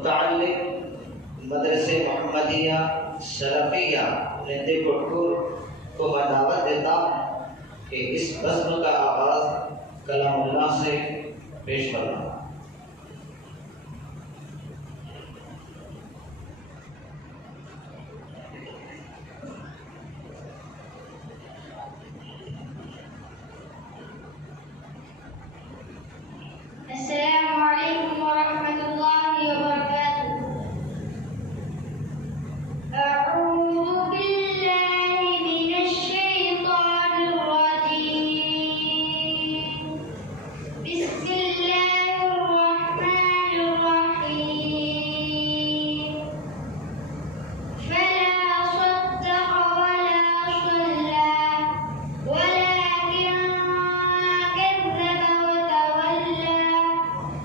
मुताल्लिक मदरसे मोहम्मदिया सलफिया निंदे कोटपुर को मैं दावत देता हूँ कि इस बज़्म का आगाज़ कलामुल्लाह से पेश करना। अस्सलामु अलैकुम वरहमतुल्लाहि वबरकातुह। अऊज़ु बिल्लाहि मिनश शैतानिर रजीम। बिस्मिल्लाहिर रहमानिर रहीम। फला सद्दक़ वला सल्ला वलाकिन कज़्ज़ब वतवल्ला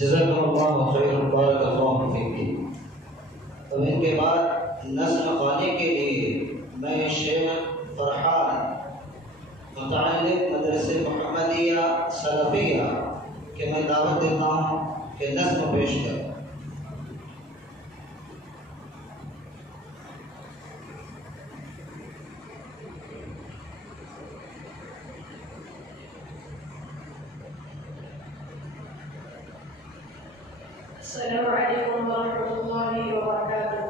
जज़ाकल्लाहु खैरन बारकल्लाहु फीक। अब इनके बाद नज़्म ख़वानी के लिए मैं शेख फरहान मुताल्लिक मदरसे मोहम्मदिया सलफिया के मैं दावत देता हूँ कि नज़्म पेश कर। Assalamu alaikum warahmatullahi wabarakatuh.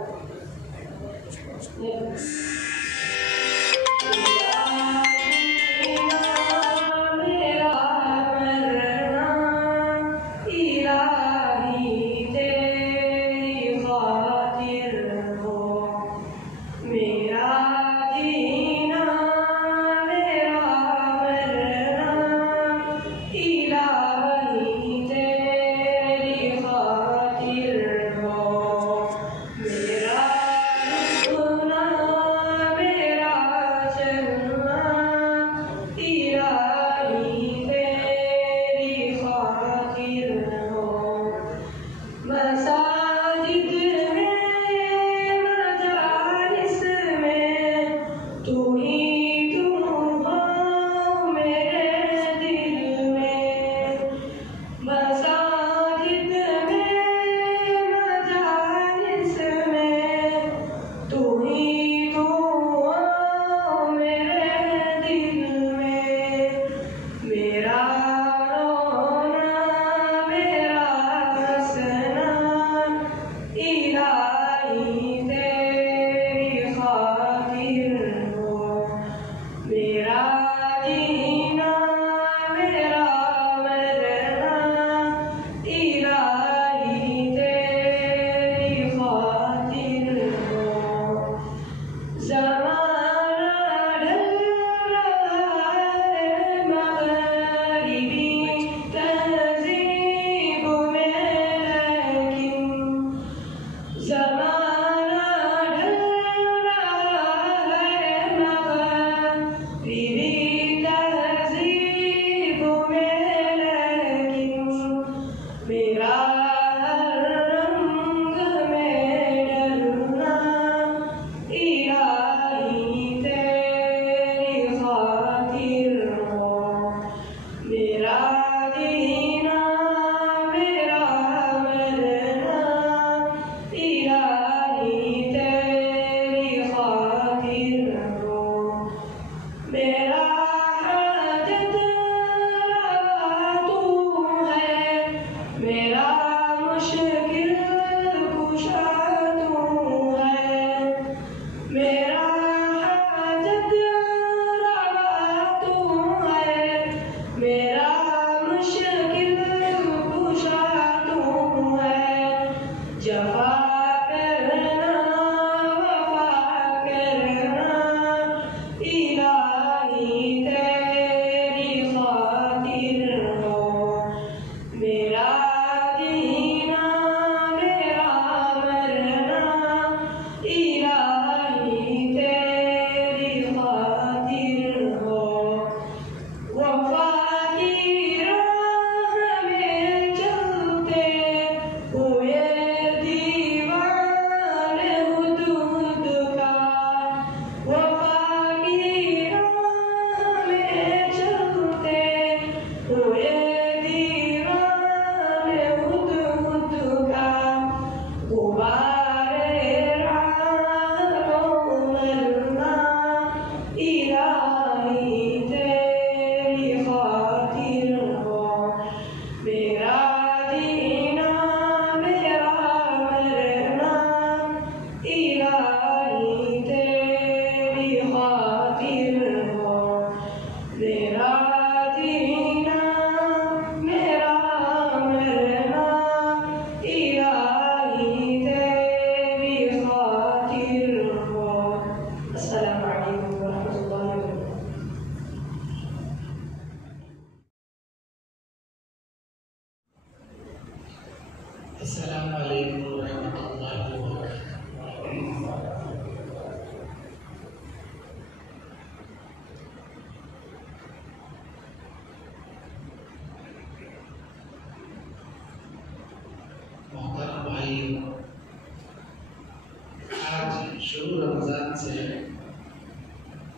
शुरू रमज़ान से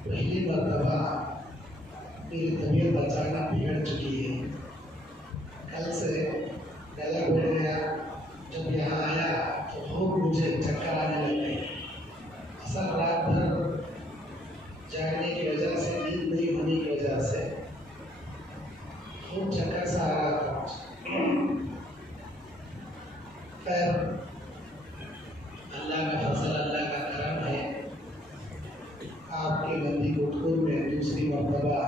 पहली मरतबा मेरी तबीयत अचानक बिगड़ चुकी है। कल से गला बैठ गया। जब यहाँ आया तो खूब मुझे चक्कर आने लगे। असल रात भर जागने की वजह से, नींद नहीं होने की वजह से खूब चक्कर सा आ रहा था। खैर अल्लाह का फजल, अल्लाह का करम है, आपके गंदी गुटकुर में दूसरी मरतबा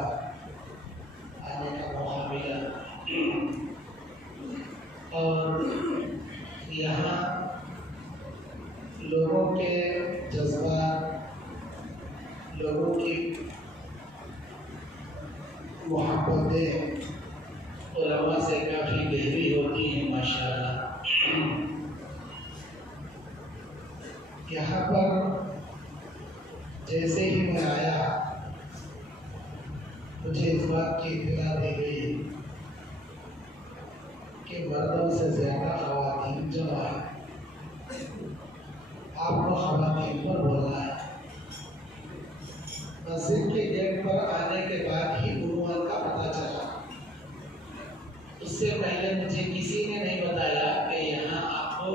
आने का मौका मिला। और यहाँ लोगों के जज्बात, लोगों की मोहब्बतें उलमा से काफ़ी गहरी होती हैं माशाअल्लाह। यहाँ पर जैसे ही मैं आया मुझे इस बात की इत्तला दी गई कि मर्दों से ज़्यादा ख़वातीन जमा है। आपको ख़वातीन पर बोलना है। मस्जिद के गेट पर आने के बाद ही उन्वान का पता चला। उससे पहले मुझे किसी ने नहीं बताया कि यहाँ आपको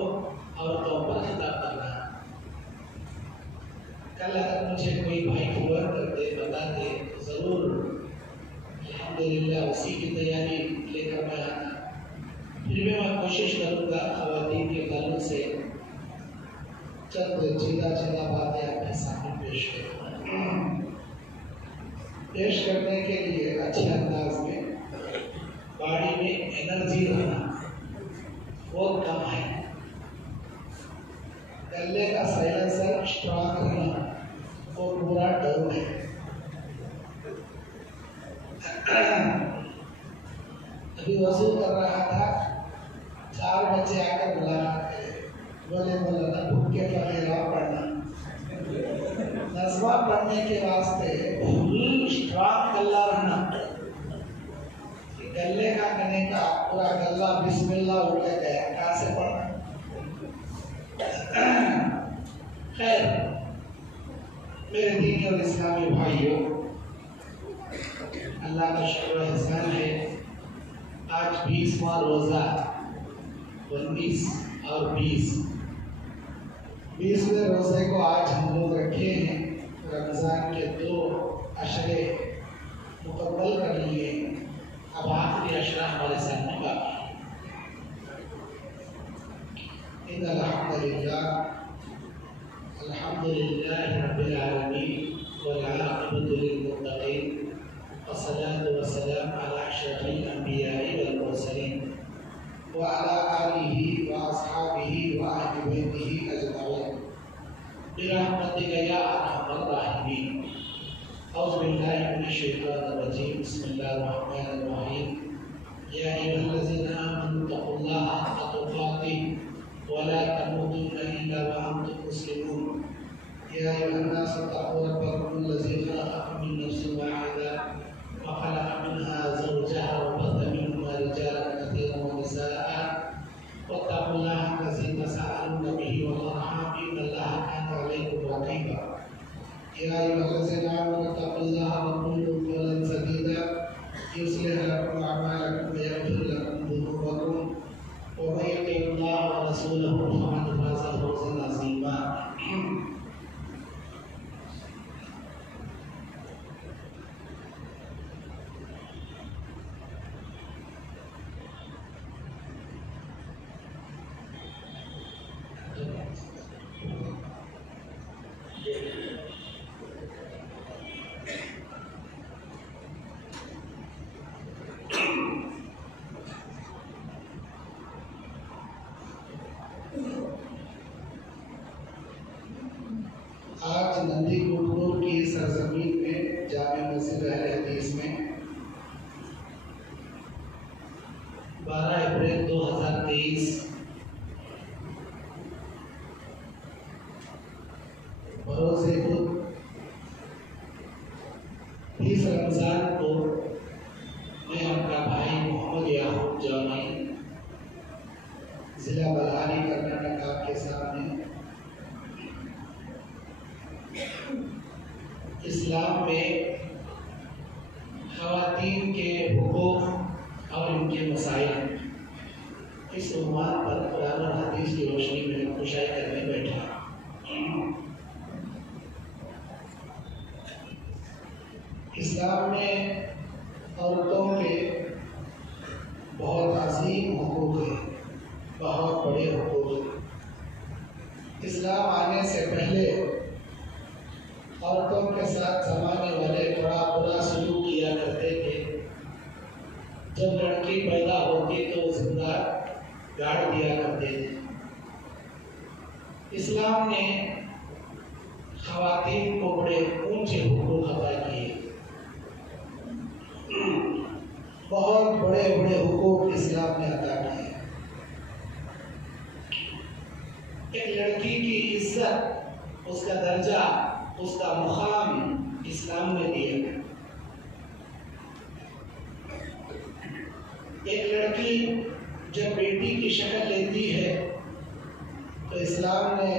औरतों पर खिताब करना है। कल अगर मुझे कोई भाई फ़ोन करते, बताते तो ज़रूर अल्हम्दुलिल्लाह उसी की तैयारी लेकर मैं आता। फिर भी मैं कोशिश करूँगा ख़वातीन के ताल्लुक़ से चंद सीधा बातें आपके सामने पेश करने के लिए अच्छे अंदाज में। बॉडी में एनर्जी रहना बहुत कम है। गले का साइलेंसर स्ट्रॉन्ग रहना वो पूरा डाउन है। अभी वजू कर रहा था, 4 बच्चे आकर बुलाना, बोले मौलाना भूखे फकीरा पढ़ना। नज़्मा पढ़ने के वास्ते फुल स्ट्रॉन्ग गला रहना। गले का कहने का पूरा गला बिस्मिल्लाह उठ गया, कहाँ से पढ़ना। खैर मेरे दीनी और इस्लामी भाइयों, अल्लाह का शुक्र एहसान है। आज 20वां रोज़ा, 19 और 20वें रोज़े को आज हम लोग रखे हैं। रमज़ान के 2 अशरे मुकम्मल कर लिए। अब आखिरी अशरा हमारे सामने बाकी है। इन्नल हम्दुलिल्लाह अल्हम्दुलिल्लाहि रब्बिल आलमीन वल आक़िबतु लिल मुत्तक़ीन वस्सलातु वस्सलामु अला अशरफिल अंबिया'i वल मुरसलीन व अला आलिहि व अस्हाबिहि व अहलि बैतिहि अजमईन बिरहमतिका या अरहमर राहिमीन। औज़ु बिल्लाहि मिनश शैतानिर रजीम। बिस्मिल्लाहिर रहमानिर रहीम। या अय्युहल्लज़ीना आमनू तक़ुल्लाहा हक़्क़ तुक़ातिह व ला तमूतुन्ना इल्ला व अंतुम मुस्लिमून। या अय्युहन्नासु इत्तक़ू रब्बकुम अल्लज़ी ख़लक़कुम मिन नफ्सिन वाहिदा व ख़लक़ मिनहा ज़ौजहा व बस्सा मिनहुमा रिजालन कसीरन व निसाअ वत्तक़ुल्लाहा अल्लज़ी तसअलूना बिही वल अरहाम इन्नल्लाहा काना अलैकुम रक़ीबा। या अय्युहल्लज़ीना आमनू इत्तक़ुल्लाहा व क़ूलू क़ौलन सदीदा युस्लिह लकुम अअमालकुम व यग़फिर लकुम ज़ुनूबकुम व मन युति'िल्लाह व रसूलहु फ़क़द फ़ाज़ फ़ौज़न अज़ीमा। आज नंदी गुटनूर की सरजमीन में जामे मस्जिद अहले हदीस में 12 अप्रैल 2023 बरोज़े बुध 20 रमज़ान को मैं आपका भाई मोहम्मद याकूब जामी जिला बल्हारी कर्नाटक आपके सामने इस्लाम में ख़वातीन के हुकूक़ और इनके मसाइल, इस उन्वान पर कुरान और हदीस की रोशनी में कुशाई करने बैठा। इस्लाम में औरतों के बहुत अजीम हुकूक़ हैं, बहुत बड़े हुकूक़ हैं। इस्लाम आने से पहले औरतों के साथ ज़माने वाले बड़ा बुरा सलूक किया करते थे। जब लड़की पैदा होती तो जिंदा गाड़ दिया करते थे। इस्लाम ने ख़वातीन को बड़े ऊंचे हुकूक़ अता किए। बहुत बड़े बड़े हुकूक़ इस्लाम ने अता किए। एक लड़की की इज्जत, उसका दर्जा, उसका मुकाम इस्लाम ने दिया। एक लड़की जब बेटी की शक्ल लेती है तो इस्लाम ने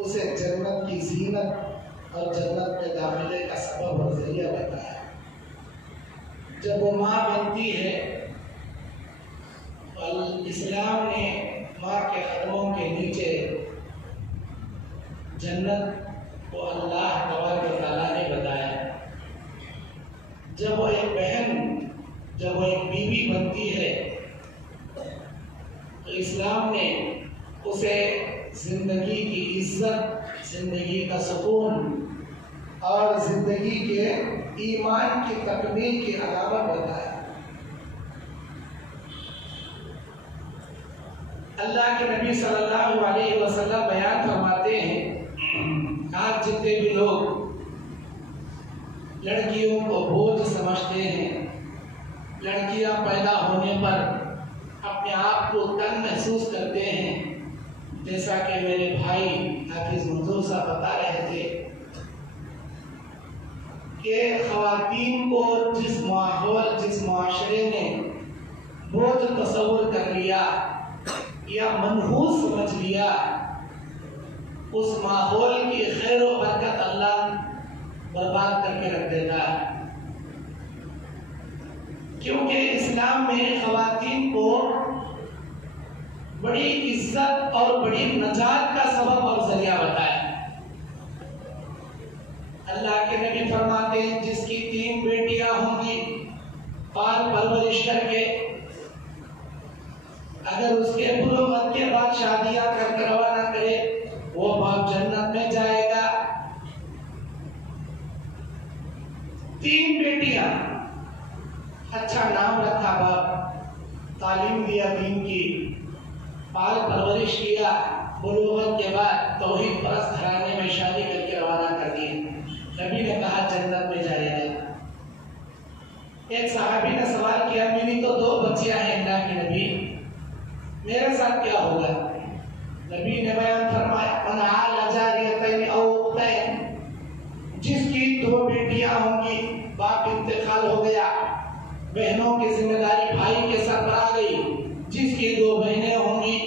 उसे जन्नत की ज़ीनत और जन्नत में दाखिले का सबब और ज़रिया बताया। जब वो माँ बनती है और इस्लाम ने माँ के कदमों के नीचे जन्नत को अल्लाह तबारक व तआला ने बताया। जब वो एक बहन, जब वो एक बीवी बनती है तो इस्लाम ने उसे जिंदगी की इज्जत, जिंदगी का सुकून और जिंदगी के ईमान की तकमील की अलामत बताया। अल्लाह के नबी सल्लल्लाहु अलैहि वसल्लम बयान फरमाते हैं, आज जितने भी लोग लड़कियों को बोझ समझते हैं, लड़कियां पैदा होने पर अपने आप को तंग महसूस करते हैं, जैसा कि मेरे भाई हाफिज मंजूर साहब बता रहे थे कि ख़वातीन को जिस माहौल, जिस माशरे ने बोझ तस्वुर कर लिया या मनहूस समझ लिया, उस माहौल की खैर व बरकत अल्लाह बर्बाद करके रख देता है। क्योंकि इस्लाम में ख़वातीन को बड़ी इज्जत और बड़ी नजात का सबब और जरिया बताया। अल्लाह के नबी फरमाते हैं, जिसकी 3 बेटियां होंगी पाल परवरिश करके, अगर उसके बुलुगत के बाद शादियां कर रवाना करे, वो बाप जन्नत में जाएगा। 3 बेटियां, अच्छा नाम रखा बाप, तालीम दिया दीन की, पाल परवरिश किया, बुलुगत के बाद तौहीद परस्त घराने में शादी करके रवाना कर दिए। नबी ने कहा जन्नत में जाएगा। एक सहाबी ने सवाल किया, मेरी तो 2 बच्चियां हैं अल्लाह के नबी, मेरे साथ क्या होगा? नबी ने बयान फरमाया, मन आला जारियतैन औ उख्तैन, जिसकी 2 बेटियां होंगी, बाप इंतकाल हो गया, बहनों की जिम्मेदारी भाई के सर पर आ गई, जिसकी 2 बहनें होंगी,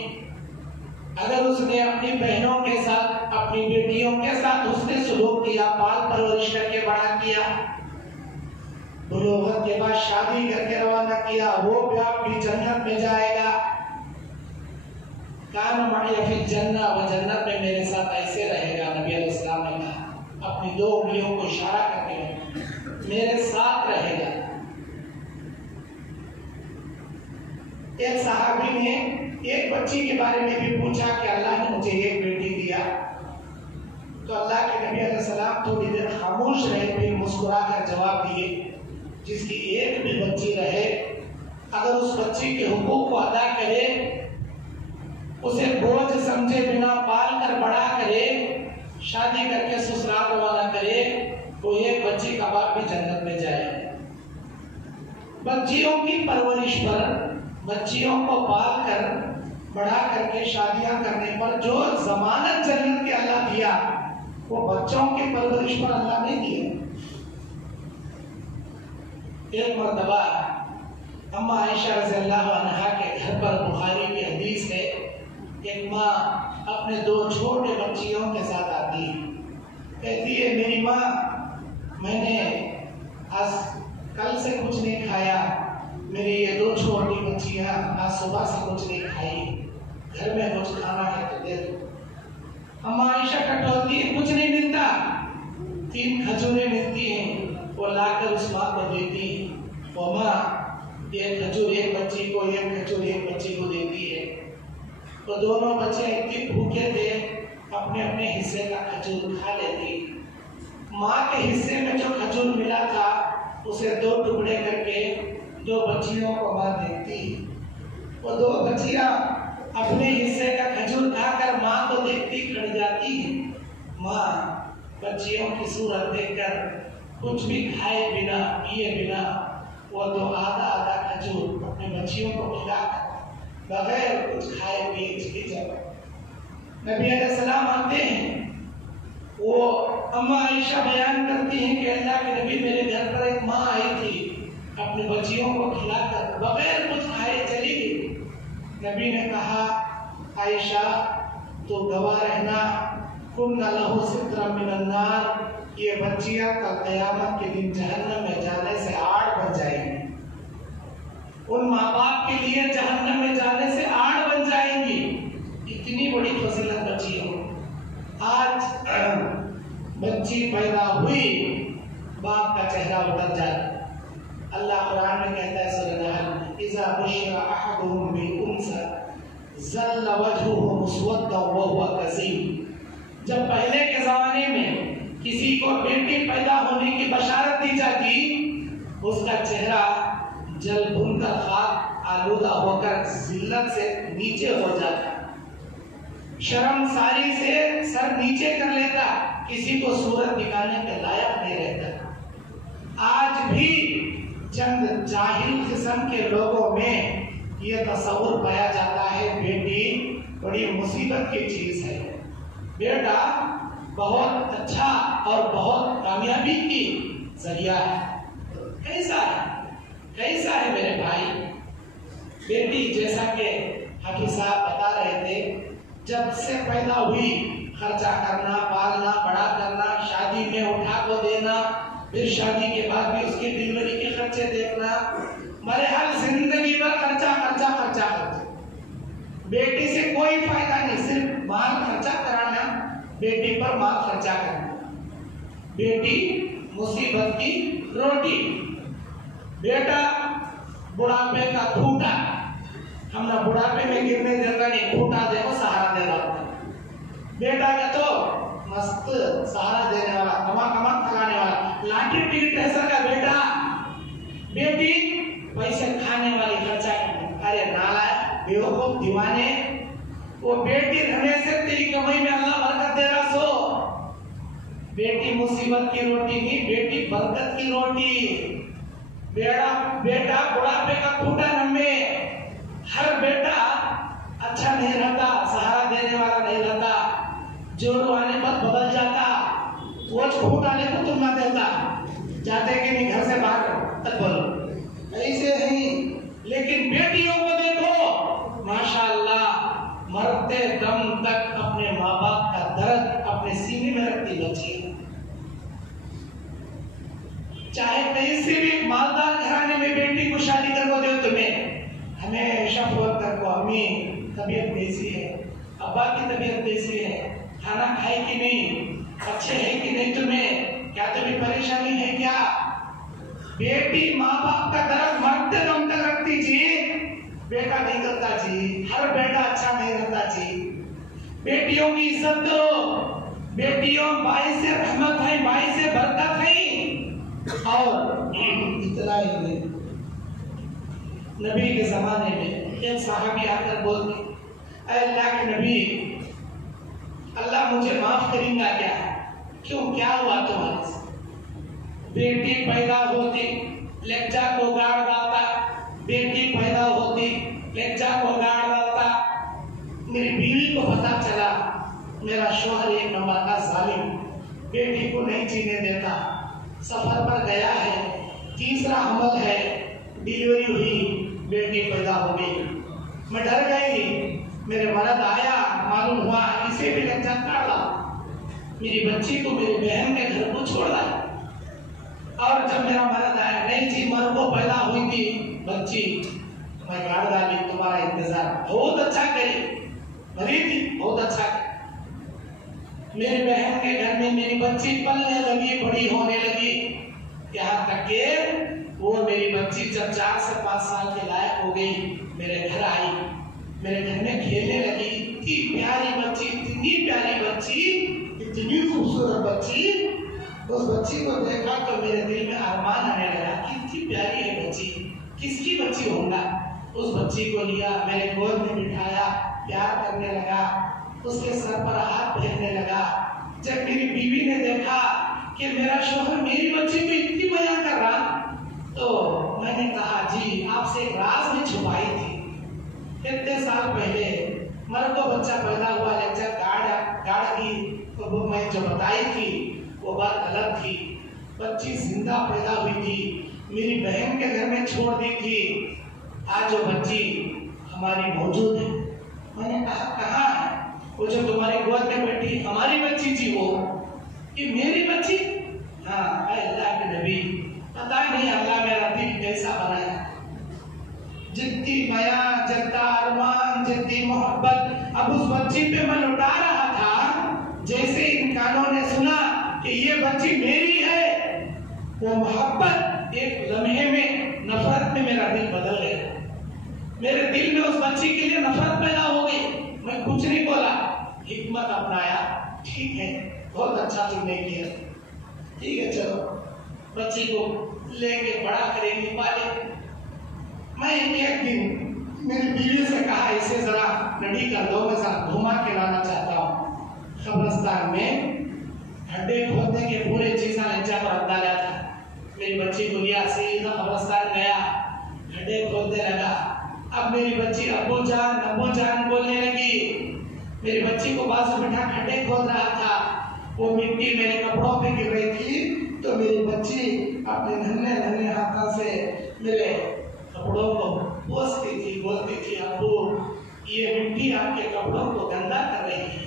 अगर उसने अपनी बहनों के साथ, अपनी बेटियों के साथ उसने सलूक किया, पाल परवरिश करके बड़ा किया, बुलुगत के बाद शादी करके रवाना किया, वो भी जन्नत में जाएगा। कान माया फिल जन्नह, वो जन्नत में मेरे साथ ऐसे रहेगा। नबी अलैहिस्सलाम ने कहा, अपनी 2 उंगलियों को इशारा करके मेरे साथ रहेगा। एक सहाबी ने एक बच्ची के बारे में भी पूछा कि अल्लाह ने मुझे एक बेटी दिया, तो अल्लाह के नबी अलैहिस्सलाम थोड़ी देर खामोश रहे, फिर मुस्कुरा कर जवाब दिए, जिसकी एक भी बच्ची रहे, अगर उस बच्ची के हुकूक को अदा करे, उसे बोझ समझे बिना पाल कर बड़ा करे, शादी करके ससुराल रवाना करे, तो एक बच्ची का बाप भी जन्नत में जाए। बच्चियों की परवरिश पर, बच्चियों को पाल कर बड़ा करके शादियां करने पर जो जमानत जन्नत के अल्लाह दिया, वो बच्चों की परवरिश पर अल्लाह नहीं दिया। एक मर्तबा अम्मा आयशा रज़ियल्लाहु अन्हा के घर पर, बुखारी की हदीस है, एक माँ अपने 2 छोटे बच्चियों के साथ आती है, कहती है, मेरी माँ मैंने आज कल से कुछ नहीं खाया, मेरी ये 2 छोटी बच्चियां आज सुबह से कुछ नहीं खाई, घर में कुछ खाना है तो दे दो। अम्मा आयशा कटौती कुछ नहीं मिलता, 3 खजूरें मिलती हैं, वो लाकर उस माँ को देती है। वो माँ एक खजूर एक बच्ची को, एक खजूर एक बच्ची को देती है। तो दोनों बच्चे इतने भूखे थे, अपने अपने हिस्से का खजूर खा लेती। माँ के हिस्से में जो खजूर मिला था उसे 2 टुकड़े करके 2 बच्चियों को माँ देती। वो 2 बच्चियां अपने हिस्से का खजूर खाकर माँ को देखती खड़ जाती है। माँ बच्चियों की सूरत देखकर कुछ भी खाए बिना पिए बिना वो तो आधा आधा खजूर अपने बच्चियों को खिलाकर बगैर कुछ खाए पिए चली जाए। नबी अलैहिस्सलाम आते हैं, वो अम्मा आयशा बयान करती हैं कि अल्लाह के नबी मेरे घर पर एक माँ आई थी, अपने बच्चियों को खिलाकर बगैर कुछ खाए चली गई। नबी ने कहा आयशा तो गवाह रहना, कुन्ना लहू सित्रा मिनन नार, ये बच्चियां कल क़यामत के दिन जहन्नम में जाने से आड़ बन जाएंगी। उन माँ बाप के लिए जहन्नम में जाने से आड़ बन जाएंगी। इतनी बड़ी फजीलत बच्चियों। आज बच्ची पैदा हुई, बाप का चेहरा उतर जाता। अल्लाह कुरान में कहता है सूरह नहल, इज़ा बुशिरा अहदुहुम बिल उन्सा ज़ल्ला वजहुहु मुस्वद्दन व हुवा कज़ीम। जब पहले के ज़माने में किसी को बेटी पैदा होने की बशारत दी जाती, उसका चेहरा जल भूनकर खाक आलूदा होकर जिल्लत से नीचे हो जाता, शर्मसारी से सर नीचे कर लेता, किसी को सूरत दिखाने के लायक नहीं रहता। आज भी चंद जाहिल किस्म के लोगों में यह तस्वुर पाया जाता है बेटी बड़ी मुसीबत की चीज है, बेटा बहुत अच्छा और बहुत कामयाबी की जरिया है। कैसा है मेरे भाई? बेटी जैसा कि हाफिज साहब बता रहे थे, जब से पैदा हुई खर्चा करना, पालना, बड़ा करना, शादी में उठा को देना, फिर शादी के बाद भी उसकी डिलीवरी के खर्चे देखना, बहरहाल जिंदगी भर खर्चा खर्चा खर्चा खर्चा। बेटी से कोई फायदा नहीं, सिर्फ माल खर्चा कराना, बेटी पर माल खर्चा करना। बेटी मुसीबत की रोटी, बेटा बुढ़ापे का खूंटा, हम ना बुढ़ापे में गिरने देगा नहीं, खूंटा देखो सहारा दे रहा है। बेटा का तो मस्त सहारा देने वाला, कमा कमा खिलाने वाला, लाठी टिकट ऐसा का बेटा। बेटी पैसे खाने वाली, खर्चा करने। अरे नालायक बेवकूफ दीवाने, वो बेटी रहने से तेरी कमाई में अल्लाह बरकत दे रहा। सो बेटी मुसीबत की रोटी नहीं, बेटी बरकत की रोटी। बेटा बुढ़ापे का खूंटा नम्मे। हर बेटा अच्छा नहीं रहता, सहारा देने वाला नहीं रहता, जोर आने पर बदल जाता। वो खूंटा लेकर तुम ना देता, जाते कि नहीं घर से बाहर तक बोलो ऐसे नहीं। लेकिन बेटियों को देखो माशाअल्लाह, मरते दम तक अपने माँ बाप का दर्द अपने सीने में रखती बच्ची, चाहे कहीं से भी मालदार घराने में बेटी को शादी करवा दो तुम्हें, हमेशा फोन करको, अम्मी तबीयत कैसी है, अब्बा की तबीयत कैसी है, खाना खाए कि नहीं, अच्छे है कि नहीं, तुम्हें क्या तुम्हें परेशानी है क्या? बेटी माँ बाप का दर्द मरते दम तक रखती जी। बेटा नहीं करता जी, हर बेटा अच्छा नहीं रहता जी। बेटियों की इज्जत करो, बेटियों भाई से रहमत है, भाई से बरकत है। और इतना ही नहीं, नबी के जमाने में एक साहबी आकर बोलते, अल्लाह के नबी, अल्लाह मुझे माफ करेगा क्या? क्यों, क्या हुआ तुम्हारे से? बेटी पैदा होती लेक्चा को गाड़ डालता, बेटी पैदा होती लेक्चा को गाड़ डालता। मेरी बीवी को पता चला मेरा शौहर एक नंबर का जालिम, बेटी को नहीं जीने देता, सफर पर गया है, तीसरा हमल है, डिलीवरी हुई, बेटी पैदा हो गई। मैं डर गई, मेरे मर्द आया, मालूम हुआ इसे भी लेक्चा काट डाला, मेरी बच्ची को मेरी बहन के घर को छोड़ रहा। और जब मेरा मर्द आया, नहीं जी मर्द को पैदा हुई थी बच्ची, मैं गाड़ डाली, तुम्हारा इंतजार बहुत अच्छा करी, मरी थी बहुत अच्छा करी। मेरी बहन के घर में मेरी बच्ची पलने लगी, बड़ी होने लगी, यहाँ तक के वो मेरी बच्ची जब 4 से 5 साल के लायक हो गई, मेरे घर आई, मेरे घर में खेलने लगी। इतनी प्यारी बच्ची, इतनी प्यारी बच्ची, इतनी खूबसूरत बच्ची। उस बच्ची को देखा तो मेरे दिल में अरमान आने लगा, कितनी प्यारी है बच्ची, किसकी बच्ची होगा। उस बच्ची को लिया, मेरे गोद में बिठाया, प्यार करने लगा, उसके सर पर हाथ फेरने लगा। जब मेरी बीवी ने देखा कि मेरा शौहर मेरी बच्ची को इतनी माया कर रहा, तो मैंने कहा जी आपसे एक राज में छुपाई थी। इतने साल पहले मर्द को बच्चा पैदा हुआ, लेक्चर गाड़ की तो वो मैं जो बताई थी वो बात अलग थी। बच्ची जिंदा पैदा हुई थी, मेरी बहन के घर में छोड़ दी थी। आज वो बच्ची हमारी मौजूद है। मैंने कहा कहाँ है? वो जो तुम्हारी गोद में बैठी हमारी बच्ची थी, वो कि मेरी बच्ची? हाँ अल्लाह के नबी, पता नहीं अल्लाह मेरा दिल कैसा बनाया, जितनी माया, जितना अरमान, जितनी मोहब्बत अब उस बच्ची पे मैं लुटा रहा था। जैसे इन कानों ने सुना कि ये बच्ची मेरी है, वो मोहब्बत एक लम्हे में नफरत में मेरा दिल बदल गया। मेरे दिल में उस बच्ची के लिए नफरत पैदा हो गई। मैं कुछ नहीं बोला, हिकमत अपनाया, ठीक है बहुत अच्छा तुमने किया, ठीक है चलो बच्ची को लेके बड़ा करेंगे, पाले। मैं एक दिन मेरी बीवी से कहा इसे जरा रेडी कर दो, मैं जरा घुमा के लाना चाहता हूँ। कब्रिस्तान में खड्डे खोदने के पूरे चीज़ा लज्जा पर रख डाला था। मेरी बच्ची को लिया, सीधा कब्रिस्तान गया, खड्डे खोदने लगा। अब मेरी बच्ची अब्बू जान बोलने लगी। मेरी बच्ची को बाजू बिठा खड्डे खोद रहा था, वो मिट्टी मेरे कपड़ों पे गिर रही थी, तो मेरी बच्ची अपने नन्हे हाथों से मेरे कपड़ों को पोंछती थी, बोलती थी अब्बू ये मिट्टी आपके कपड़ों को गंदा कर रही है,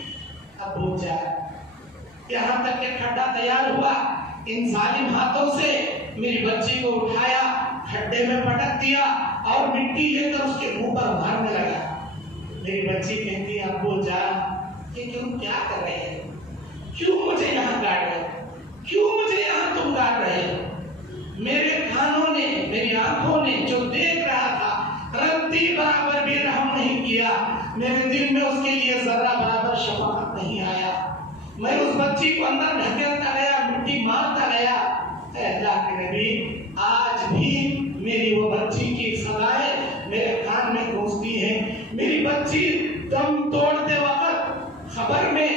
अब्बू जान। यहाँ तक के खड्डा तैयार हुआ। इन जालिम हाथों से मेरी बच्ची को उठाया, खड्डे में पटक दिया और मिट्टी लेकर उसके मुंह पर मारने लगा। मेरी बच्ची कहती है अब्बू जान ये तुम क्या कर रहे हैं, क्यों मुझे यहाँ गाड़ रहे हो, क्यों मुझे यहाँ तुम गाड़ रहे हो? मेरे कानों ने, मेरी आंखों ने जो देख रहा था, रत्ती बराबर भी रहम नहीं किया। मेरे दिल में उसके लिए जरा बराबर शफाकत नहीं आया। मैं उस बच्ची को अंदर ढकेलता गया, मिट्टी मारता गया। अल्लाह के नबी, आज भी मेरी वो बच्ची की सदाएं मेरे कान में गूंजती हैं। मेरी बच्ची दम तोड़ते वक्त खबर में,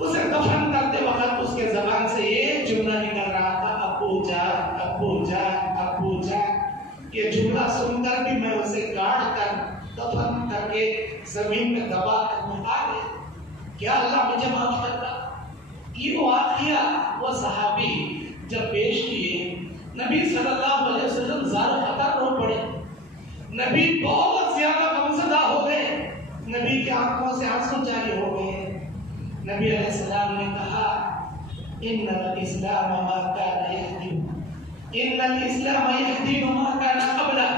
उसे दफन करते वक्त उसके जबान से ये जुमला निकल रहा था, अब्बू जान, अब्बू जान, अब्बू जान। ये जुमला सुनकर भी मैं उसे गाड़ कर दफन करके जमीन में दबा कर मैं आ गया। क्या अल्लाह मुझे माफ करता? ये वो वाक़या, वो सहाबी जब पेश किए, नबी सल्लल्लाहु अलैहि वसल्लम ज़ारो खतर रो पड़े। नबी बहुत ज्यादा गमज़दा हो गए, नबी की आंखों से आंसू जारी हो गए। नबी अलैहिस्सलाम ने कहा इन्नल इस्लाम मा काना यहदी, इन्नल इस्लाम यहदी मा काना क़ब्ला।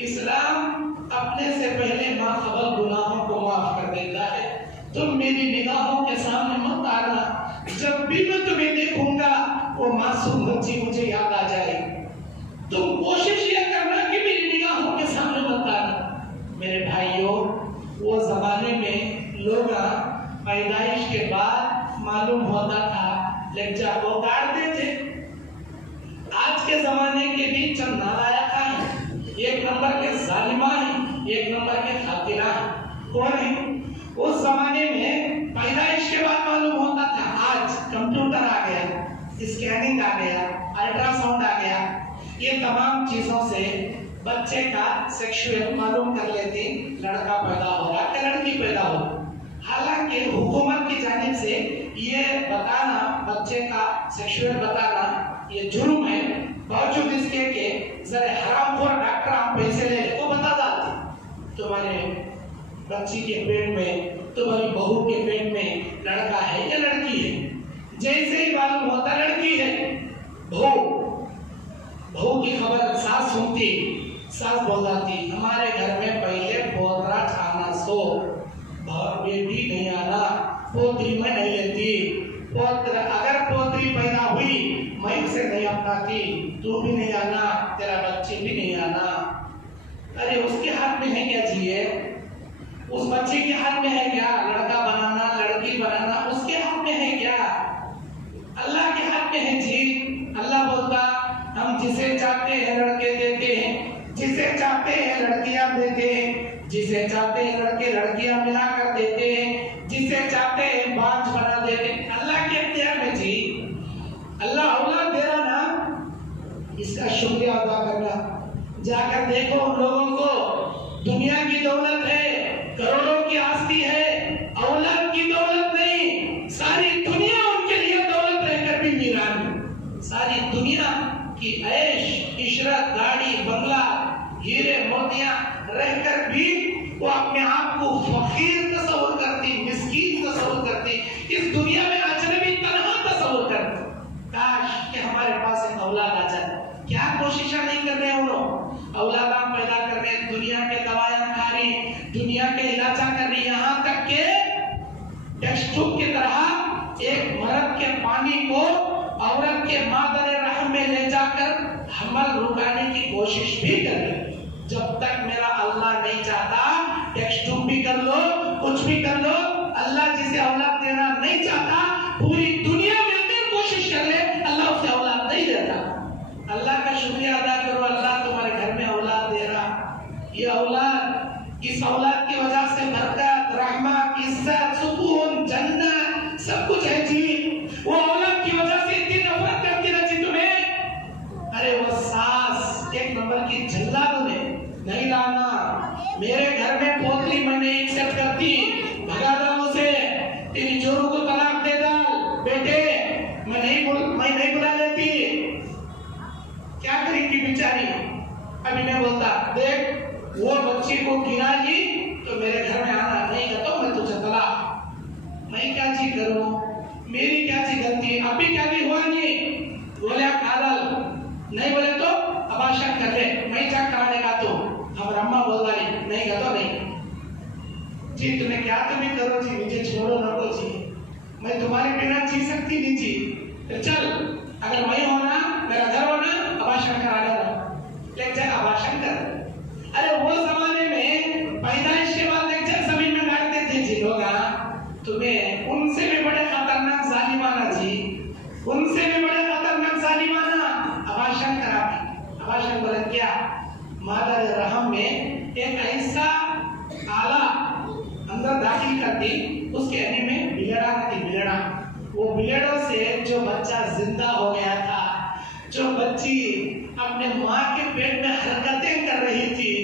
इस्लाम अपने से पहले माक़बल गुनाहों को माफ कर देता है। तुम मेरी निगाहों के सामने मत आना, जब भी मैं तुम्हें देखूंगा वो मासूम बच्ची मुझे याद आ जाए। तुम कोशिश ये करना कि मेरी निगाहों के सामने मत आना। मेरे भाइयों, वो जमाने में लोग पैदाइश के बाद मालूम होता था लज्जा को काटते थे। आज के जमाने के भी चंद नालायक हैं, एक नंबर के जालिमा हैं, एक नंबर के खातिरा हैं। कौन है? उस जमाने में पैदाइश के बाद मालूम होता था, आज कंप्यूटर आ गया, स्कैनिंग आ गया, अल्ट्रासाउंड आ गया। ये तमाम चीजों से बच्चे का सेक्सुअल मालूम कर लेते, लड़का पैदा हो रहा है लड़की पैदा हो रहा। हालांकि हुकूमत की जानिब से ये बताना, बच्चे का सेक्सुअल बताना ये जुर्म है, बावजूद इसके के जरा हरामखोर डॉक्टर आप पैसे ले तो बता देते तुम्हारे बच्ची के पेट में, तुम्हारी बहू के पेट में लड़का है या लड़की है। जैसे ही मालूम होता लड़की है, बहू बहू की खबर सास सुनती, सास बोलती हमारे घर में पहले पोतरा खाना सो, बेटी नहीं आना, पोतरी में नहीं लेती, पोतरा अगर पोतरी पैदा हुई मैं उसे नहीं अपनाती, तू भी नहीं आना, तेरा बच्चे भी नहीं आना। अरे उसके हाथ में है क्या जी? उस बच्चे के हाथ में है क्या लड़का बनाना लड़की बनाना? उसके हाथ में है क्या? अल्लाह के हाथ में है जी। अल्लाह बोलता हम जिसे चाहते हैं लड़के देते हैं, जिसे चाहते हैं लड़कियां देते हैं, जिसे चाहते हैं लड़के लड़कियां मिलाकर देते हैं, जिसे चाहते हैं बांझ बना देते हैं। अल्लाह के इख्तियार में जी। अल्लाह औलाद दे रहा ना, इसका शुक्रिया अदा करना। जाकर देखो उन लोगों को दुनिया की दौलत है, करोड़ों की आस्ती है, औलाद की दौलत नहीं, सारी दुनिया उनके लिए दौलत रहकर भी वीरान। सारी दुनिया की ऐश इशरत गाड़ी बंगला हीरे मोतियां रहकर भी वो अपने आप को फकीर तस्वर करती, मिस्कीन तस्वर करती, इस दुनिया में अजनबी तन्हा तस्वर करती। काश कि हमारे पास एक औलाद आ जाए। क्या कोशिश नहीं कर रहे हो? औलाद पैदा कर रहे, दुनिया के दवाइयां खा रही, दुनिया के इलाजा कर रही, यहाँ तक के टेक्स्ट ट्यूब की तरह एक मर्द के पानी को औरत के मादर रहम में ले जाकर हमल रुकाने की कोशिश भी कर रही। जब तक मेरा अल्लाह नहीं चाहता, टेक्स्ट ट्यूब भी कर लो, कुछ भी कर लो, अल्लाह जिसे औलाद देना नहीं चाहता, पूरी दुनिया मिलकर कोशिश कर ले, अल्लाह उसे औलाद नहीं देता। अल्लाह का शुक्रिया अदा करो, अल्लाह तुम्हारे घर में औलाद दे रहा। ये औलाद, इस औलाद की वजह से बरकत, रहमत, इज्जत, सुकून, जन्नत सब कुछ है जी। वो औलाद की वजह से इतनी नफरत करती ना जी तुम्हें। अरे वो सास एक नंबर की जल्लाद ने नहीं लाना, मेरे घर में पोतली मैं नहीं एक्सेप्ट करती, भगा दो उसे, तेरी जोरों को तलाक दे डाल, बेटे मैं नहीं बुला लेती। क्या करेगी बेचारी? अभी मैं बोलता देख वो बच्ची को गिरा जी तो मेरे घर में आना, नहीं तो मैं तुझे तलाक। मैं क्या चीज करूं? मेरी क्या चीज गलती? अभी क्या भी हुआ नहीं, बोले कादल नहीं बोले तो अबाशन कर ले, मैं क्या कराने का तो हम अम्मा बोल रही नहीं का तो नहीं जी, तुम्हें क्या तुम्हें करो जी, मुझे छोड़ो ना को जी, मैं तुम्हारे बिना जी सकती नहीं जी। तो चल अगर मैं होना, मेरा घर होना, अबाशन करा लेना, ले जा अबाशन कर। अरे वो जमाने में पैदाइश के बाद एक जन जमीन में गाड़ देते जी लोग। तुम्हें उनसे भी बड़े खतरनाक जालिमाना जी, उनसे भी बड़े खतरनाक जालिमाना अबाशन करा। अबाशन बोले क्या? मादर रहम में एक ऐसा आला अंदर दाखिल करती, उसके एनी में बिलेड़ा थी, बिलेड़ा। वो बिलेड़ों से जो बच्चा जिंदा हो गया था, जो बच्ची अपने माँ के पेट में हरकतें कर रही थी,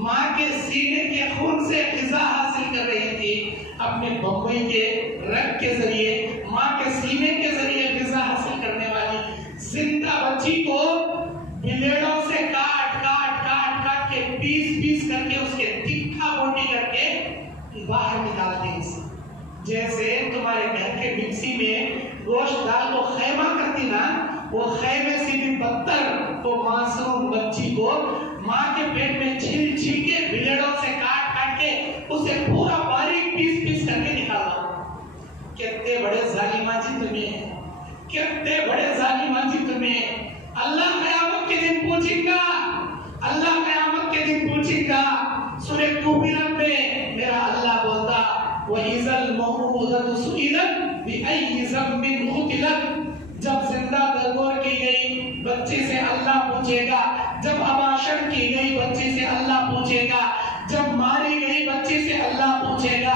माँ के सीने के खून से ग़िज़ा हासिल कर रही थी, अपने बम्बई के रग के जरिए, माँ के सीने के जरिए ग़िज़ा हासिल करने वाली जिंदा बच्ची को बिलेड़ों से काट काट काट काट के पीस पीस करके उसके तिखा बोटी करके बाहर निकालते हैं। जैसे तुम्हारे घर के मिक्सी में गोश्त डाल को खैमा करती ना, वो खैमे से भी बदतर वो मासूम बच्ची को माँ के पेट में छील छील के बिलेड़ों से काट काट के उसे पूरा बारीक पीस पीस करके निकाला। कितने बड़े जालिमा जी तुम्हें, कितने बड़े जालिमा जी तुम्हें। अल्लाह क़यामत के दिन पूछेगा, अल्लाह क़यामत के दिन पूछेगा। सूरह कुबैरा में मेरा अल्लाह बोलता वइज़ल मौऊदतु सुइलत बिअय्यि ज़ंबिन क़ुतिलत। जब जिंदा दरगोर की गई बच्ची से अल्लाह पूछेगा, जब अबाशन की गई बच्ची से अल्लाह पूछेगा, जब मारी गई बच्ची से अल्लाह पूछेगा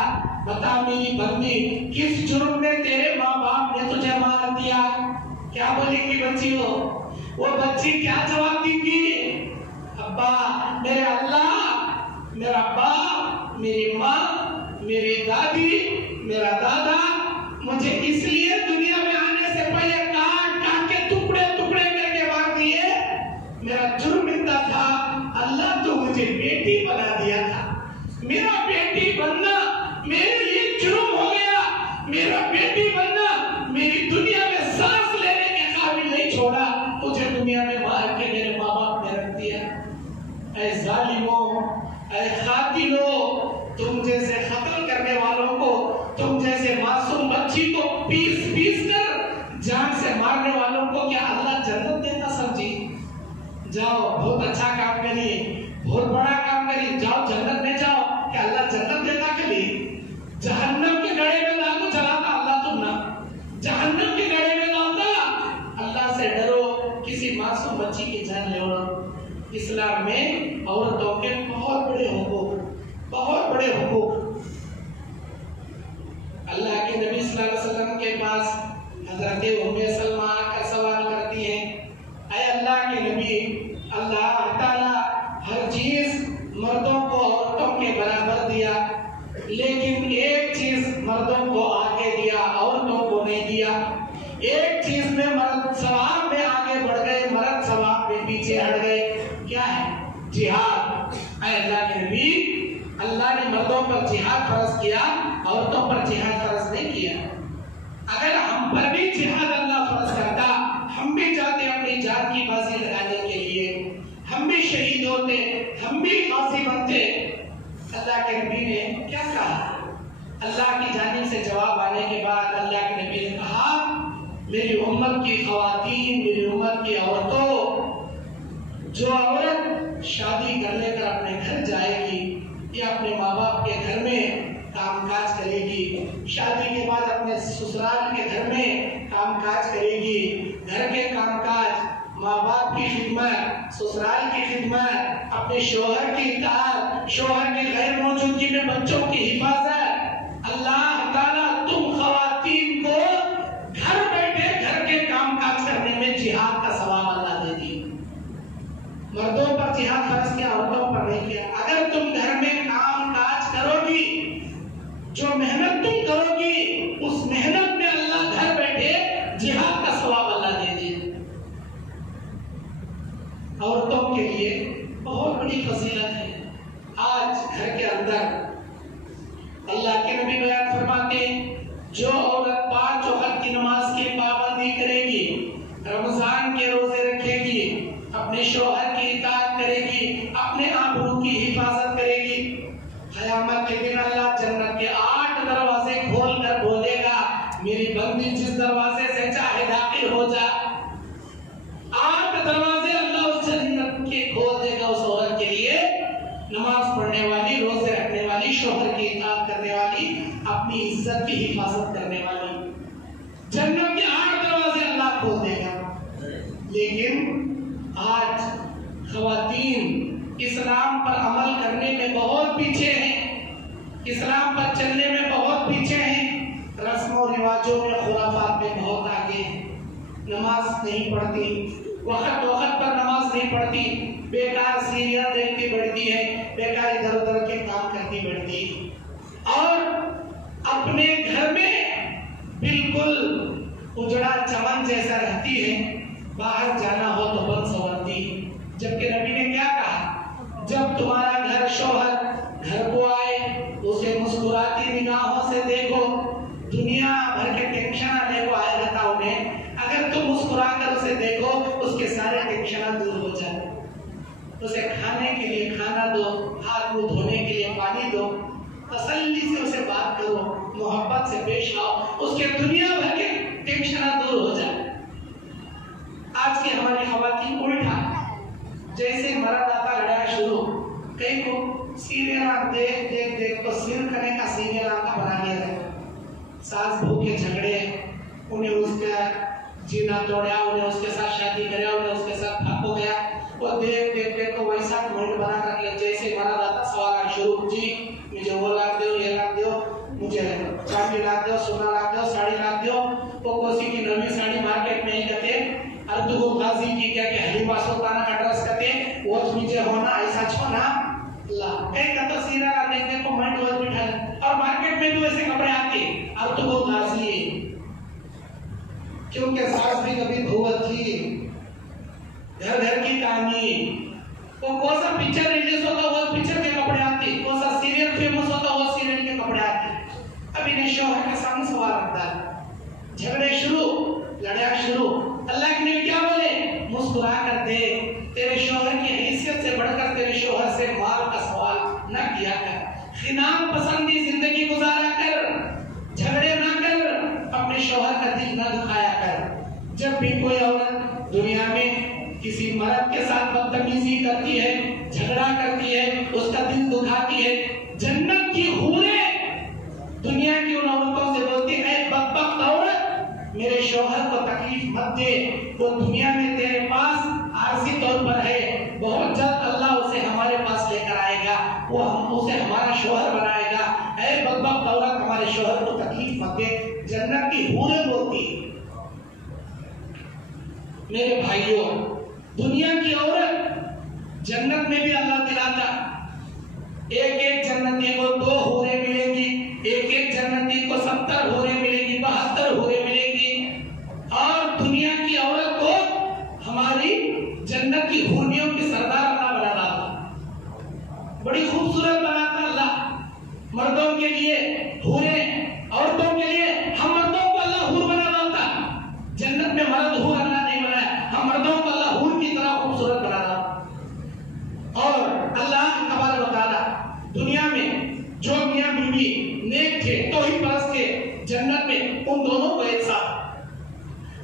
बता मेरी बंदी किस जुर्म में तेरे माँ बाप ने तुझे मार दिया? क्या बोलेगी बच्ची? वो बच्ची क्या जवाब देगी? अब्बा मेरे अल्लाह, मेरा बाप, मेरी माँ, मेरी दादी, मेरा दादा मुझे इसलिए दुनिया में आने से पहले काट काट के टुकड़े टुकड़े करके मार दिए। मेरा जुर्म इतना था, अल्लाह तो मुझे बेटी बना दिया था। मेरा बेटी बनना मेरे लिए जुर्म हो गया। मेरा बेटी बनना मेरी दुनिया में सांस लेने के काबिल नहीं छोड़ा। मुझे दुनिया में मार के मेरे कर जान से मारने वालों को क्या अल्लाह जन्नत देता समझी? जाओ बहुत अच्छा काम करिए, बहुत बड़ा काम करिए, जाओ जन्नत में जाओ, क्या अल्लाह जन्नत देता कभी? जहन्नम के गड़े में डालो चलाता अल्लाह तुम ना, जहन्नम के गड़े में डालता। अल्लाह से डरो, किसी मासूम बच्ची की जान ले लो। इस्लाम में औरतों के बहुत बड़े हुकूक, बहुत बड़े हुकूक। अल्लाह के नबी सल्लल्लाहु अलैहि वसल्लम के पास हजरत उम्मे सलमा का सवाल करती है, ऐ अल्लाह के नबी, अल्लाह ताला हर चीज मर्दों को औरतों के बराबर दिया, लेकिन एक चीज मर्दों को आगे दिया, औरतों को नहीं दिया। एक चीज में मर्द सवाब में आगे बढ़ गए, मर्द सवाब में पीछे हट गए। क्या है? जिहाद। ऐ अल्लाह के नबी, अल्लाह ने मर्दों पर जिहाद फर्ज किया, औरतों पर जिहाद फर्ज नहीं किया। अगर हम पर भी जिहाद अल्लाह फर्ज करता, हम भी जाते अपनी जान की बाजी लगाने के लिए, हम भी शहीद होते, हम भी गाजी बनते। अल्लाह के नबी ने क्या कहा? अल्लाह की जानिब से जवाब आने के बाद अल्लाह के नबी ने कहा, मेरी उम्मत की खवातीन, मेरी उम्मत की औरतों, जो औरत शादी कर लेकर अपने घर जाएगी या अपने माँ बाप के घर में कामकाज करेगी, शादी के बाद अपने ससुराल के घर में कामकाज करेगी, घर के कामकाज, माँ बाप की खिदमत, ससुराल की खिदमत, अपने शोहर की इताअत, शोहर की गैर मौजूदगी में बच्चों की हिफाजत। अल्लाह ताला तुम खवातीन को घर बैठे घर के कामकाज करने में जिहाद का सवाब अल्लाह दे दी। मर्दों पर जिहाद फर्ज किया, औरतों पर नहीं किया। अगर तुम घर में कामकाज करोगी, जो मेहनत तुम करोगी, उस मेहनत में अल्लाह घर बैठे जिहाद का सवाब अल्लाह दे दे। औरतों के लिए बहुत बड़ी फजीलत है। आज घर के अंदर अल्लाह के नबी बयान फरमाते हैं, जो औरत 5 वक्त की नमाज की पाबंदी करेगी, रमजान के रोजे रखेगी, अपने शौहर की इताअत करेगी, अपने आबरू की हिफाजत करेगी, क़यामत के दिन अल्लाह जन्नत के 8 दरवाजे खोल कर बोलेगा, मेरी बंदी जिस दरवाजे से चाहे दाखिल हो जा। 8 दरवाजे अल्लाह उस जन्नत के खोल देगा उस औरत के लिए, नमाज पढ़ने वाली, रोजे रखने वाली, शौहर की इताअत करने वाली, अपनी इज्जत की हिफाजत करने वाली। जन्नत के 8 दरवाजे अल्लाह खोल देगा। लेकिन आज खवातीन इस्लाम पर अमल करने में बहुत पीछे हैं, इस्लाम पर चलने में बहुत पीछे हैं, रस्म और रिवाजों में, खुराफात में बहुत आगे हैं। नमाज नहीं पढ़ती, वक्त पर नमाज नहीं पढ़ती, बेकार सीरियल देखती बढ़ती है, बेकार इधर उधर के काम करती बढ़ती है, और अपने घर में बिल्कुल उजड़ा चमन जैसा रहती है, बाहर जाना हो तो बंद संवरती। जबकि नबी ने क्या कहा? जब तुम्हारा घर शौहर घर को आए, उसे मुस्कुराती निगाहों से देखो, दुनिया भर के टेंशन आने को आए रहता उन्हें, अगर तुम मुस्कुराकर उसे देखो, उसके सारे टेंशन दूर हो जाए। उसे खाने के लिए खाना दो, हाथ मुंह धोने के लिए पानी दो, तसल्ली से उसे बात करो, मोहब्बत से पेश आओ, उसके दुनिया भर के टेंशन दूर हो जाए। आज की हमारी खवातीन उल्टा, जैसे मर्द आता लड़ाई शुरू, कई को सीरियल देख देख देख तो सिर करने का सीरियल आपका बना लिया है। सास बहू के झगड़े, उन्हें उसका जीना तोड़ा, उन्हें उसके साथ शादी कराया, उन्हें उसके साथ भाग हो गया, वो देख देख देख को वैसा मूड बना कर लिया। जैसे मर्द आता सवाल शुरू, जी मुझे वो ला दो, ये ला दो, मुझे चांदी ला दो, सोना ला दो, साड़ी ला दो। वो कोसी की नवी साड़ी मार्केट में ही करते, अर्दुगो गाजी की क्या कि हलीमा सुल्ताना का ड्रेस करते, वो मुझे होना ऐसा छोना अल्लाह कई का तस्वीर देखने को मन रोज बिठा, और मार्केट में भी वैसे कपड़े आते, अर्दुगो गाजी है, क्योंकि सास भी कभी भूवत थी। घर घर की कहानी, वो कौन सा पिक्चर रिलीज होता वो पिक्चर के कपड़े आते, कौन सा सीरियल फेमस होता वो सीरियल के कपड़े आते। अब इन्हें शौहर के सामने सवाल रखता है, झगड़े शुरू, लड़ाई शुरू। अल्लाह के नबी क्या बोले? मुस्कुरा कर दे, तेरे शौहर की हैसियत से बढ़कर तेरे शौहर से माल का सवाल न किया कर, खिनाम पसंदी जिंदगी गुजारा कर, झगड़े ना कर, अपने शौहर का दिल न जब भी कोई औरत दुनिया में किसी मर्द के साथ बदतमीजी करती है, झगड़ा करती है, उसका दिल दुखाती है, जन्नत की हूरें दुनिया की उन औरतों से बोलती है, बदबख्त औरत, मेरे शौहर को तकलीफ मत दे, वो दुनिया में तेरे पास आरजी तौर पर है, बहुत जल्द अल्लाह उसे हमारे पास लेकर आएगा, वो उसे हमारा शौहर बनाएगा। ऐ बदबख्त औरत, हमारे शौहर को तकलीफ मत दे। जन्नत की हूरें बोलती। मेरे भाइयों, दुनिया की औरत जन्नत में भी अल्लाह दिलाता, एक एक जन्नती को 2 हूरें मिलेंगी, एक एक जन्नती को 70 हूरें मिलेंगी, 72 हूरें मिलेंगी। और दुनिया की औरत को हमारी जन्नत की हूरियों की सरदार अल्लाह बना डालता, बड़ी खूबसूरत बनाता अल्लाह। मर्दों के लिए हूरें, औरतों के लिए हम मर्दों को अल्लाह हूर बना डालता। जन्नत में मर्द हूर अल्लाह नहीं बनाया, हम मर्दों को अल्लाह हूर की तरह खूबसूरत बना डालता। और अल्लाह तबारक व तआला दुनिया में जो मियां बीवी नेक थे, तौहीद परस्त थे, जन्नत में उन दोनों को एक साथ।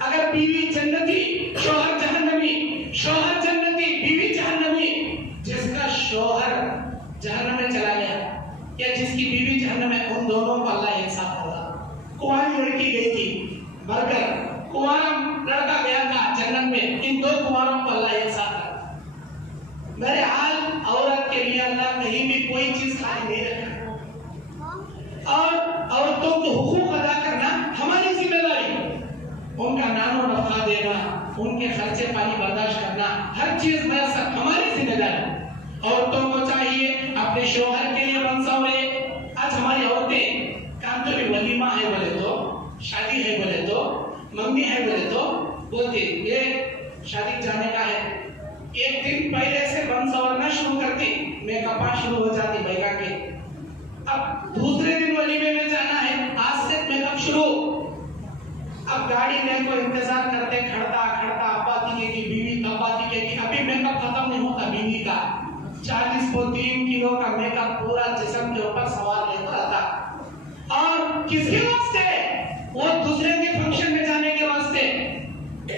अगर बीवी जन्नती, शौहर जहन्नमी, शौहर जन्नती, बीवी जहन्नमी, जिसका शौहर जहन्नम में चला गया या जिसकी बीवी जहन्नम में, उन दोनों को अल्लाह एक साथ होगा। कुंवारी लड़की गई थी मरकर, कुंवारा लड़का गया था जन्नत में, इन 2 कुंवारों को अल्लाह एक साथ रखा। मेरे हाल औरत के लिए अल्लाह कहीं भी कोई चीज खाली नहीं रखा। और औरतों को हुकूक अदा करना हमारी जिम्मेदारी, उनका नानो नफा देना, उनके खर्चे पानी बर्दाश्त करना, हर चीज मैसर हमारी जिम्मेदारी। औरतों को चाहिए अपने शौहर के लिए बनसौरे। आज हमारी औरतें काम तो भी वलीमा है बोले तो, शादी है बोले तो, मंगनी है बोले तो बोलती ये शादी जाने का है, एक दिन पहले से बनसवरना शुरू करती, मेकअप शुरू हो जाती बैगा के। अब दूसरे दिन वलीमे में जाना है, आज से मेकअप शुरू। अब गाड़ी में को इंतजार करते खड़ता खड़ता अब्बा की बीवी अब्बा की अभी मेकअप खत्म नहीं होता बीवी का। 40-3 किलो का मेकअप पूरा जिस्म के ऊपर सवार लेता था। और किसके वास्ते? वो दूसरे के फंक्शन में जाने के वास्ते।